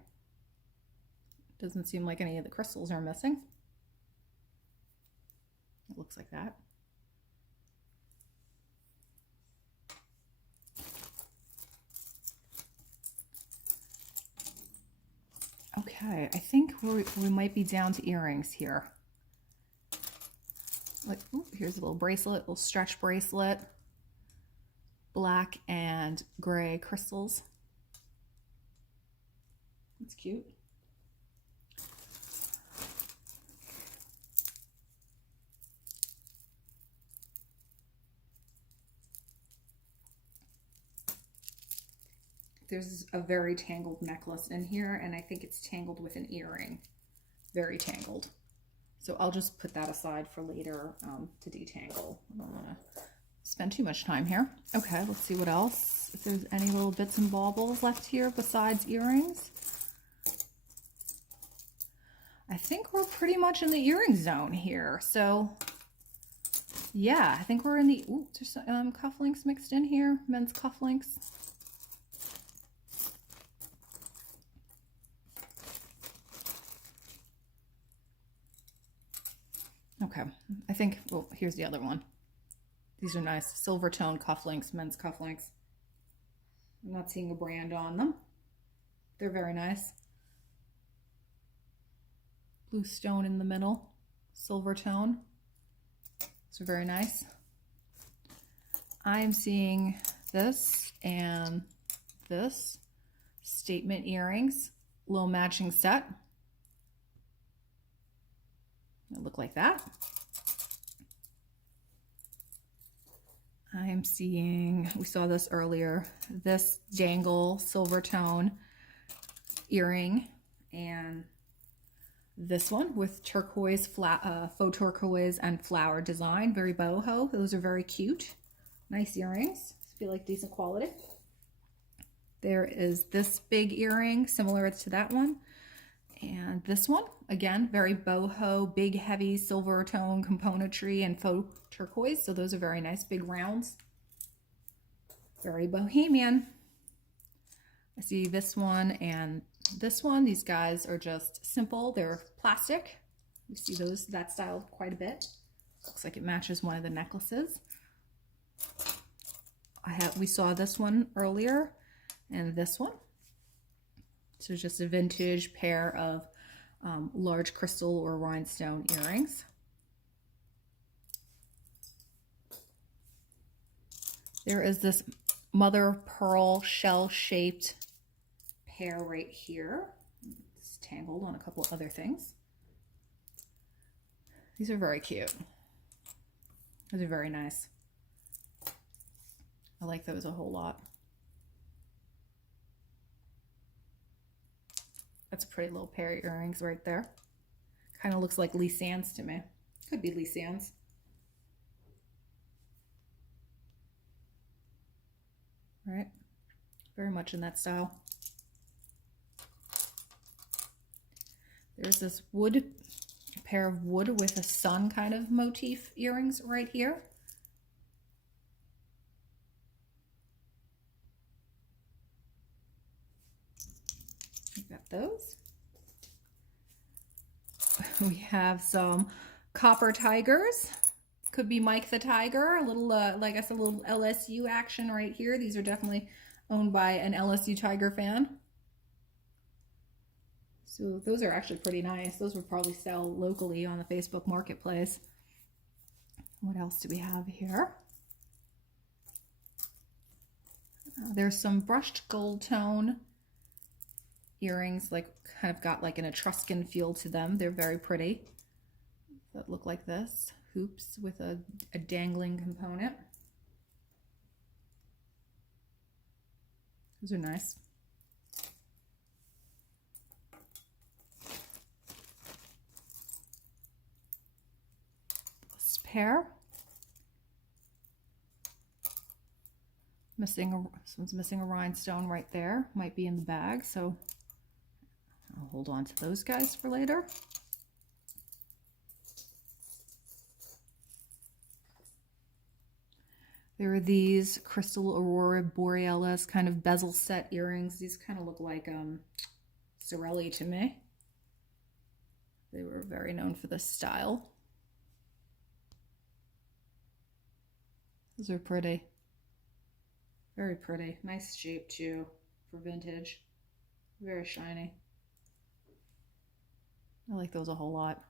Doesn't seem like any of the crystals are missing. It looks like that. Okay, I think we might be down to earrings here. Like, ooh, here's a little bracelet, little stretch bracelet. Black and gray crystals. That's cute. There's a very tangled necklace in here, and I think it's tangled with an earring. Very tangled. So I'll just put that aside for later to detangle. I don't want to spend too much time here. Okay, let's see what else. If there's any little bits and baubles left here besides earrings. I think we're pretty much in the earring zone here. So yeah, I think we're in the, ooh, there's some cufflinks mixed in here, men's cufflinks. Okay, I think, oh, here's the other one. These are nice. Silver tone cufflinks, men's cufflinks. I'm not seeing a brand on them. They're very nice. Blue stone in the middle, silver tone. These are very nice. I'm seeing this and this. Statement earrings, little matching set. They look like that. I'm seeing, we saw this earlier, this dangle silver tone earring, and this one with turquoise, faux turquoise and flower design, very boho. Those are very cute. Nice earrings. Feel like decent quality. There is this big earring, similar to that one. And this one, again, very boho, big, heavy silver tone componentry and faux turquoise. So those are very nice, big rounds. Very bohemian. I see this one and this one. These guys are just simple. They're plastic. You see those, that style quite a bit. Looks like it matches one of the necklaces. We saw this one earlier and this one. So just a vintage pair of large crystal or rhinestone earrings. There is this mother pearl shell-shaped pair right here. It's tangled on a couple of other things. These are very cute. Those are very nice. I like those a whole lot. That's a pretty little pair of earrings right there. Kind of looks like Lee Sands to me. Could be Lee Sands. Right? Very much in that style. There's this wood, a pair of wood with a sun kind of motif earrings right here. Got those. We have some copper tigers. Could be Mike the Tiger. A little, like I guess, a little LSU action right here. These are definitely owned by an LSU Tiger fan. So those are actually pretty nice. Those would probably sell locally on the Facebook Marketplace. What else do we have here? There's some brushed gold tone earrings, like kind of got like an Etruscan feel to them. They're very pretty. That look like this. Hoops with a dangling component. Those are nice. This pair. Someone's missing a rhinestone right there. Might be in the bag, so I'll hold on to those guys for later. There are these Crystal Aurora Borealis kind of bezel set earrings. These kind of look like Sorelli to me. They were very known for this style. Those are pretty. Very pretty. Nice shape too for vintage. Very shiny. I like those a whole lot.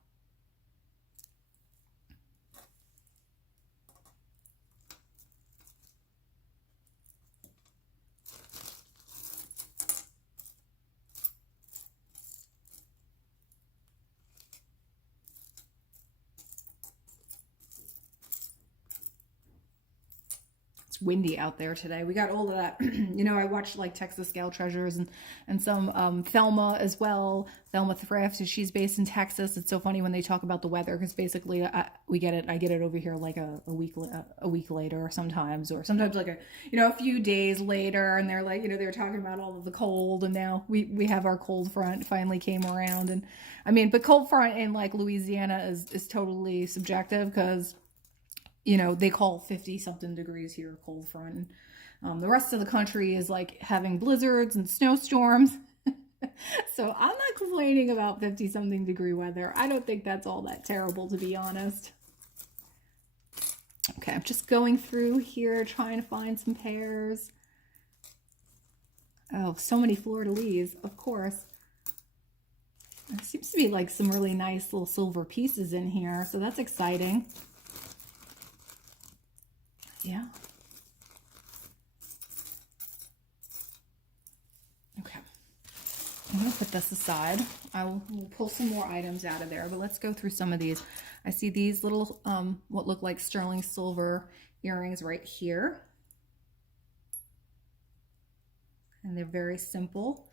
It's windy out there today. We got all of that. You know, I watched like Texas Scale Treasures and some Thelma as well. Thelma Thrift. She's based in Texas. It's so funny when they talk about the weather because basically I get it over here like a week later sometimes, or sometimes like a few days later, and they're like, they're talking about all of the cold, and now we have our cold front finally came around. And I mean, but cold front in like Louisiana is totally subjective because they call 50 something degrees here cold front. The rest of the country is like having blizzards and snowstorms. So I'm not complaining about 50 something degree weather. I don't think that's all that terrible, to be honest. Okay, I'm just going through here trying to find some pairs. Oh, so many fleur-de-lis, of course. There seems to be like some really nice little silver pieces in here, so that's exciting. Yeah. Okay. I'm going to put this aside. We'll pull some more items out of there, but let's go through some of these. I see these little, what look like sterling silver earrings right here. And they're very simple,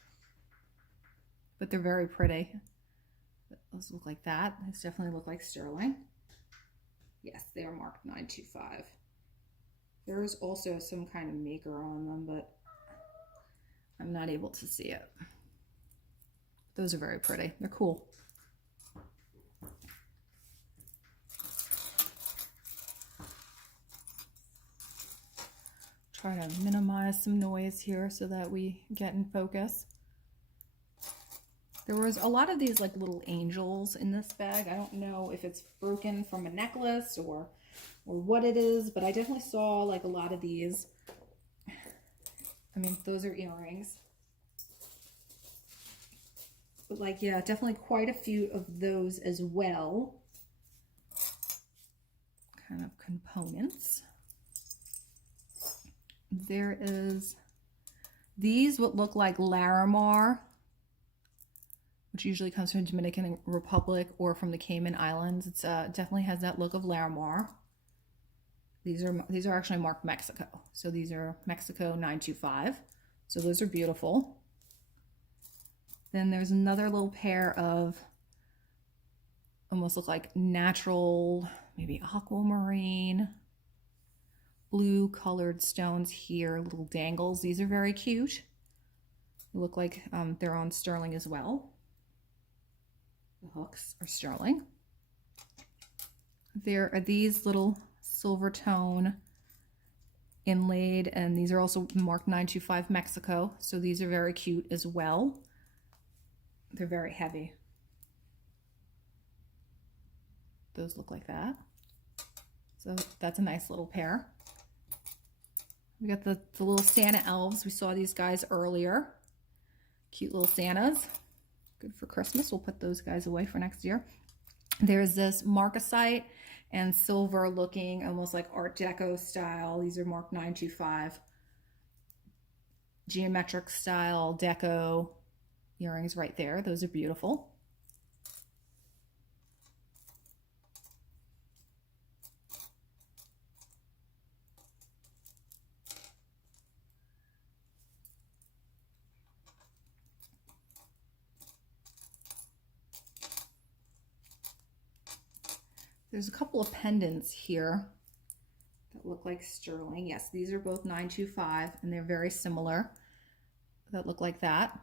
but they're very pretty. Those look like that. These definitely look like sterling. Yes, they are marked 925. There is also some kind of maker on them, but I'm not able to see it. Those are very pretty. They're cool. Try to minimize some noise here so that we get in focus. There was a lot of these like little angels in this bag. I don't know if it's broken from a necklace or what it is, but I definitely saw like a lot of these. I mean, those are earrings. But like, yeah, definitely quite a few of those as well. Kind of components. There is these what look like Larimar, which usually comes from Dominican Republic or from the Cayman Islands. It's definitely has that look of Larimar. These are actually marked Mexico. So these are Mexico 925. So those are beautiful. Then there's another little pair of almost look like natural, maybe aquamarine, blue colored stones here, little dangles. These are very cute. They look like they're on sterling as well. The hooks are sterling. There are these little silver tone inlaid, and these are also marked 925 Mexico. So these are very cute as well. They're very heavy. Those look like that. So that's a nice little pair. We got the little Santa elves. We saw these guys earlier. Cute little Santas. Good for Christmas. We'll put those guys away for next year. There's this marcasite and silver looking, almost like Art Deco style. These are marked 925. Geometric style deco earrings right there. Those are beautiful. There's a couple of pendants here that look like sterling. Yes, these are both 925 and they're very similar. That look like that.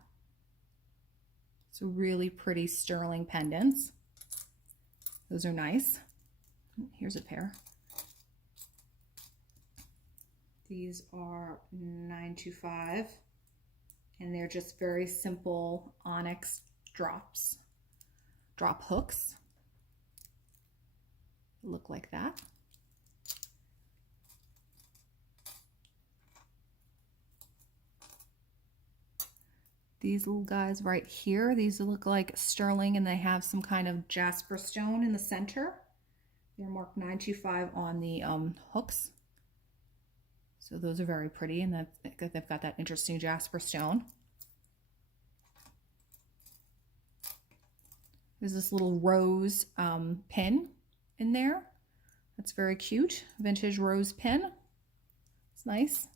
So really pretty sterling pendants. Those are nice. Here's a pair. These are 925 and they're just very simple onyx drop hooks. Look like that. These little guys right here, these look like sterling and they have some kind of jasper stone in the center. They're marked 925 on the hooks. So those are very pretty, and they've got that interesting jasper stone. There's this little rose pin in there. That's very cute. Vintage rose pin. It's nice.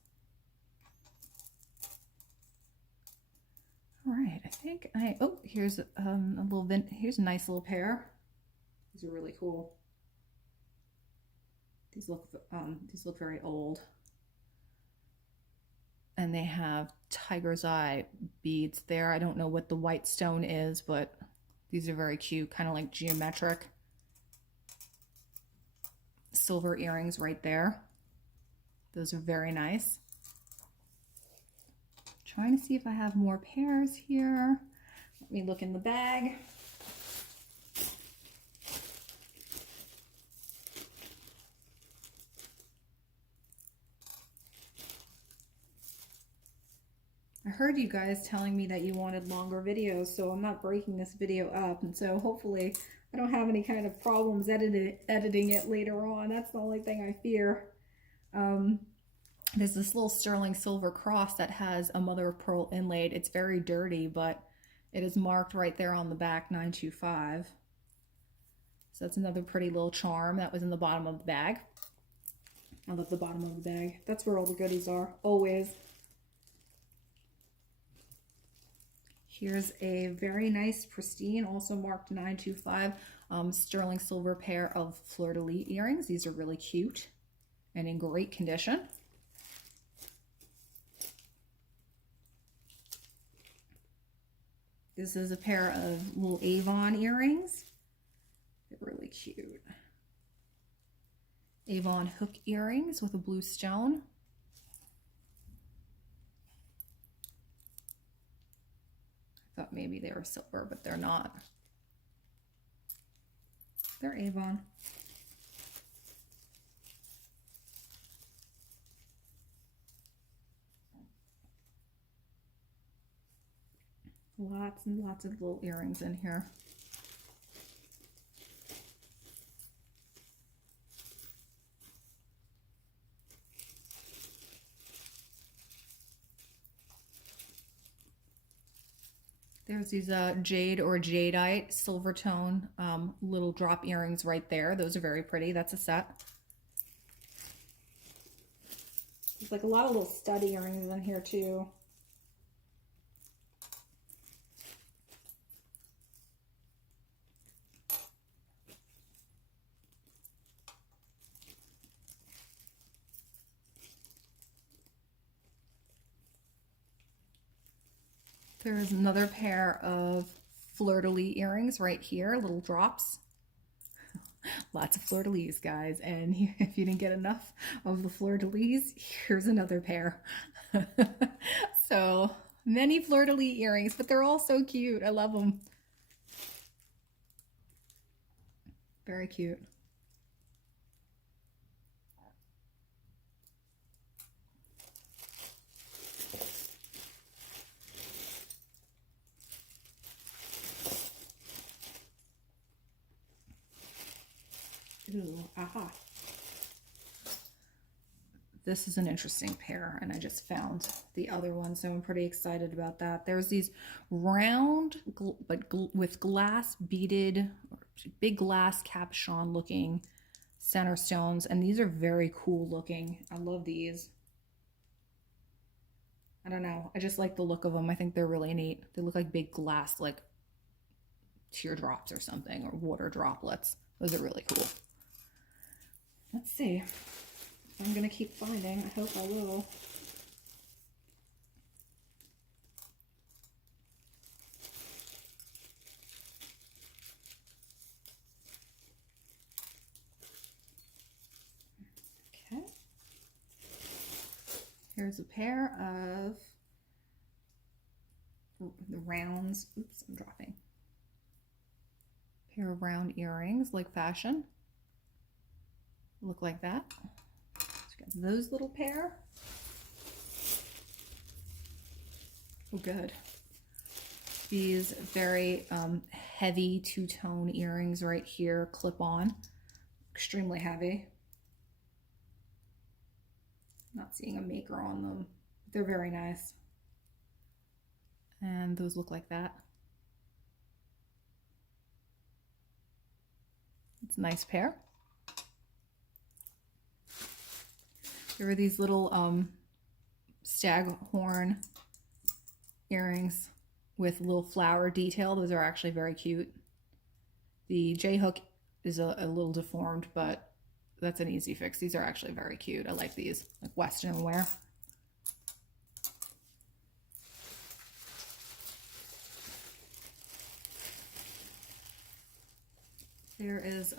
All right, I think oh, here's here's a nice little pair. These are really cool. These look very old. And they have tiger's eye beads there. I don't know what the white stone is, but these are very cute, kind of like geometric. Silver earrings right there. Those are very nice. Trying to see if I have more pairs here. Let me look in the bag. I heard you guys telling me that you wanted longer videos, so I'm not breaking this video up, and so hopefully I don't have any kind of problems editing it later on. That's the only thing I fear. There's this little sterling silver cross that has a mother of pearl inlaid. It's very dirty, but it is marked right there on the back, 925. So that's another pretty little charm that was in the bottom of the bag. I love the bottom of the bag. That's where all the goodies are, always. Here's a very nice, pristine, also marked 925, sterling silver pair of fleur-de-lis earrings. These are really cute and in great condition. This is a pair of little Avon earrings. They're really cute. Avon hook earrings with a blue stone. I thought maybe they were silver, but they're not. They're Avon. Lots and lots of little earrings in here. There's these jade or jadeite silver tone little drop earrings right there. Those are very pretty. That's a set. There's like a lot of little stud earrings in here too. There's another pair of fleur-de-lis earrings right here, little drops. Lots of fleur-de-lis, guys. And if you didn't get enough of the fleur-de-lis, here's another pair. So many fleur-de-lis earrings, but they're all so cute. I love them. Very cute. Ooh, aha. This is an interesting pair, and I just found the other one, so I'm pretty excited about that. There's these round, with glass beaded, big glass capuchon looking center stones, and these are very cool looking. I love these. I don't know. I just like the look of them. I think they're really neat. They look like big glass, like teardrops or something, or water droplets. Those are really cool. Let's see. I'm going to keep finding. I hope I will. Okay. Here's a pair of the rounds. Oops, I'm dropping. Pair of round earrings, like fashion. Look like that. So got those little pair. Oh, good. These very heavy two-tone earrings right here, clip on. Extremely heavy. Not seeing a maker on them. They're very nice. And those look like that. It's a nice pair. There are these little staghorn earrings with little flower detail. Those are actually very cute. The J-hook is a little deformed, but that's an easy fix. These are actually very cute. I like these, like Western wear. There is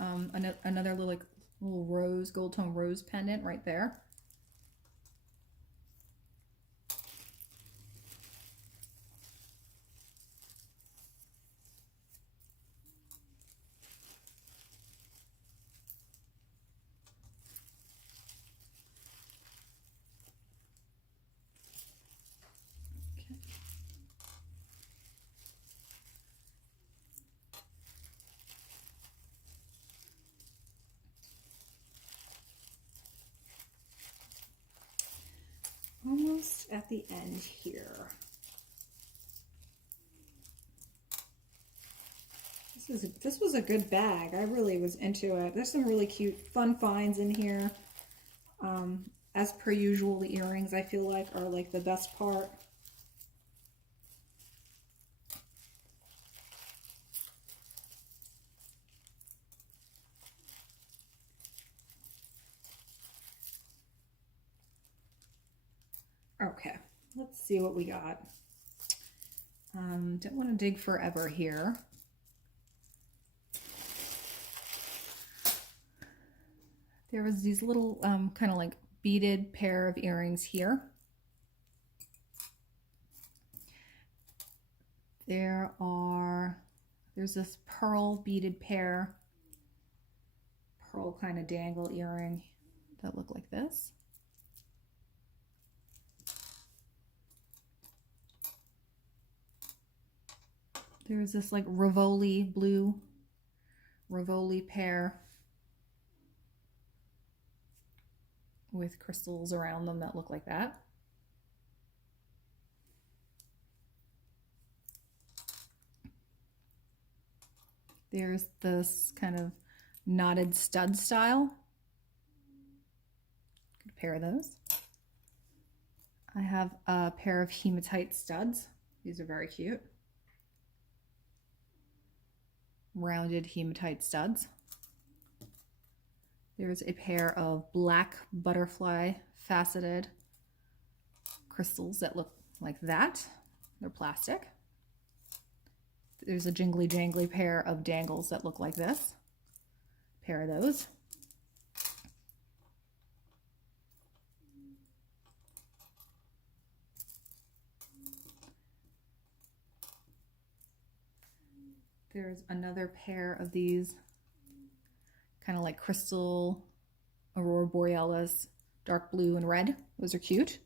another little rose, gold tone rose pendant right there. Almost at the end here. This was a good bag. I really was into it. There's some really cute, fun finds in here. As per usual, the earrings I feel like are like the best part. Okay, let's see what we got. Don't want to dig forever here. There was these little kind of like beaded pair of earrings here. There's this pearl beaded pair, pearl kind of dangle earring that look like this. There's this like Rivoli blue Rivoli pair with crystals around them that look like that. There's this kind of knotted stud style. Good pair of those. I have a pair of hematite studs. These are very cute. Rounded hematite studs. There's a pair of black butterfly faceted crystals that look like that. They're plastic. There's a jingly jangly pair of dangles that look like this. Pair of those. There's another pair of these kind of like crystal aurora borealis, dark blue and red. Those are cute.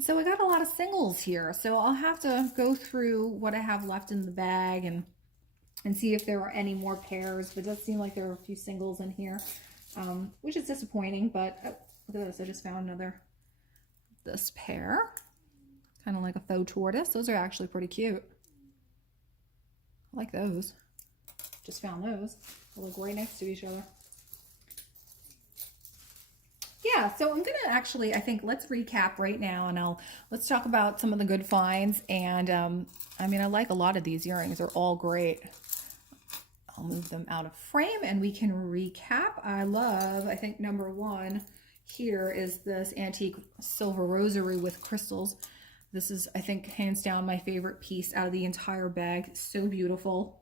So I got a lot of singles here, so I'll have to go through what I have left in the bag and see if there are any more pairs. But it does seem like there are a few singles in here, which is disappointing, but look at this. I just found this pair, kind of like a faux tortoise. Those are actually pretty cute. I like those. Just found those. They look right next to each other. Yeah, so I'm gonna actually, I think, let's recap right now, and let's talk about some of the good finds. And I mean, I like a lot of these earrings. They're all great. I'll move them out of frame and we can recap. I think number one here is this antique silver rosary with crystals. This is, I think, hands down my favorite piece out of the entire bag. So beautiful.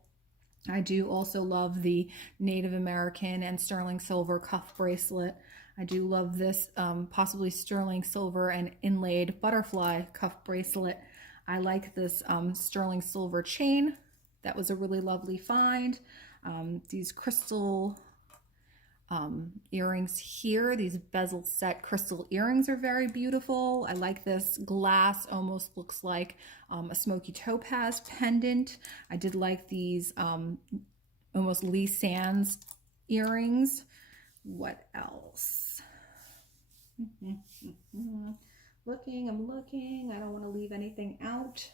I do also love the Native American and sterling silver cuff bracelet. I do love this possibly sterling silver and inlaid butterfly cuff bracelet. I like this sterling silver chain. That was a really lovely find. These crystal earrings here, these bezel set crystal earrings are very beautiful. I like this glass, almost looks like a smoky topaz pendant. I did like these almost Lee Sands earrings. What else? I'm looking. I don't want to leave anything out.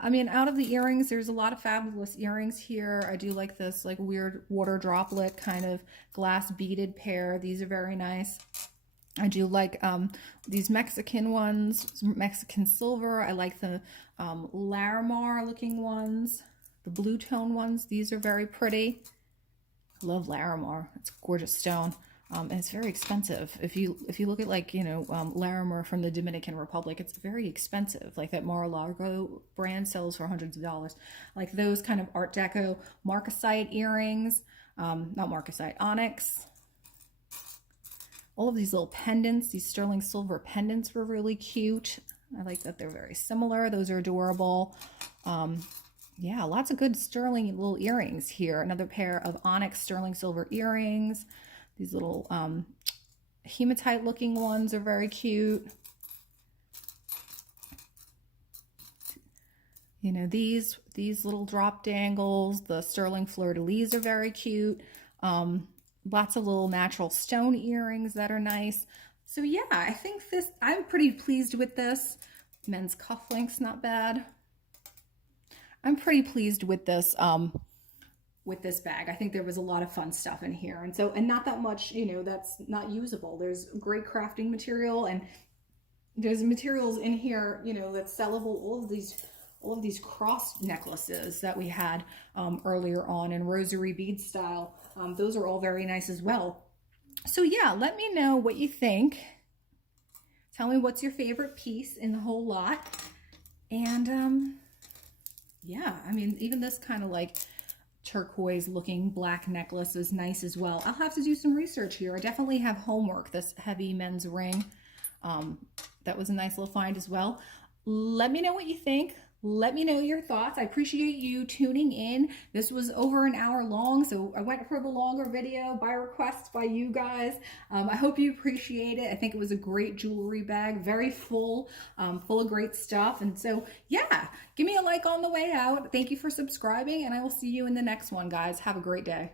I mean, out of the earrings, there's a lot of fabulous earrings here. I do like this like weird water droplet kind of glass beaded pair. These are very nice. I do like these Mexican ones, Mexican silver. I like the Larimar looking ones, the blue tone ones. These are very pretty. I love Larimar. It's a gorgeous stone. And it's very expensive. If you look at like, you know, Larimar from the Dominican Republic, it's very expensive. Like that Mar-a-Lago brand sells for hundreds of dollars. Like those kind of Art Deco marcasite earrings, not marcasite, onyx. All of these little pendants, these sterling silver pendants were really cute. I like that they're very similar. Those are adorable. Yeah, lots of good sterling little earrings here. Another pair of onyx sterling silver earrings. These little hematite looking ones are very cute. You know, these little drop dangles, the sterling fleur-de-lis are very cute. Lots of little natural stone earrings that are nice. So yeah, I think I'm pretty pleased with this. Men's cufflinks, not bad. I'm pretty pleased with this bag. I think there was a lot of fun stuff in here. And not that much, you know, that's not usable. There's great crafting material, and there's materials in here, you know, that's sellable. All of these cross necklaces that we had earlier on in rosary bead style. Those are all very nice as well. So yeah, let me know what you think. Tell me what's your favorite piece in the whole lot. And yeah, I mean, even this kind of like turquoise looking black necklace is nice as well. I'll have to do some research here. I definitely have homework, this heavy men's ring. That was a nice little find as well. Let me know what you think. Let me know your thoughts. I appreciate you tuning in. This was over an hour long, so I went for the longer video by request by you guys. I hope you appreciate it. I think it was a great jewelry bag, very full, full of great stuff. And so, yeah, give me a like on the way out. Thank you for subscribing, and I will see you in the next one, guys. Have a great day.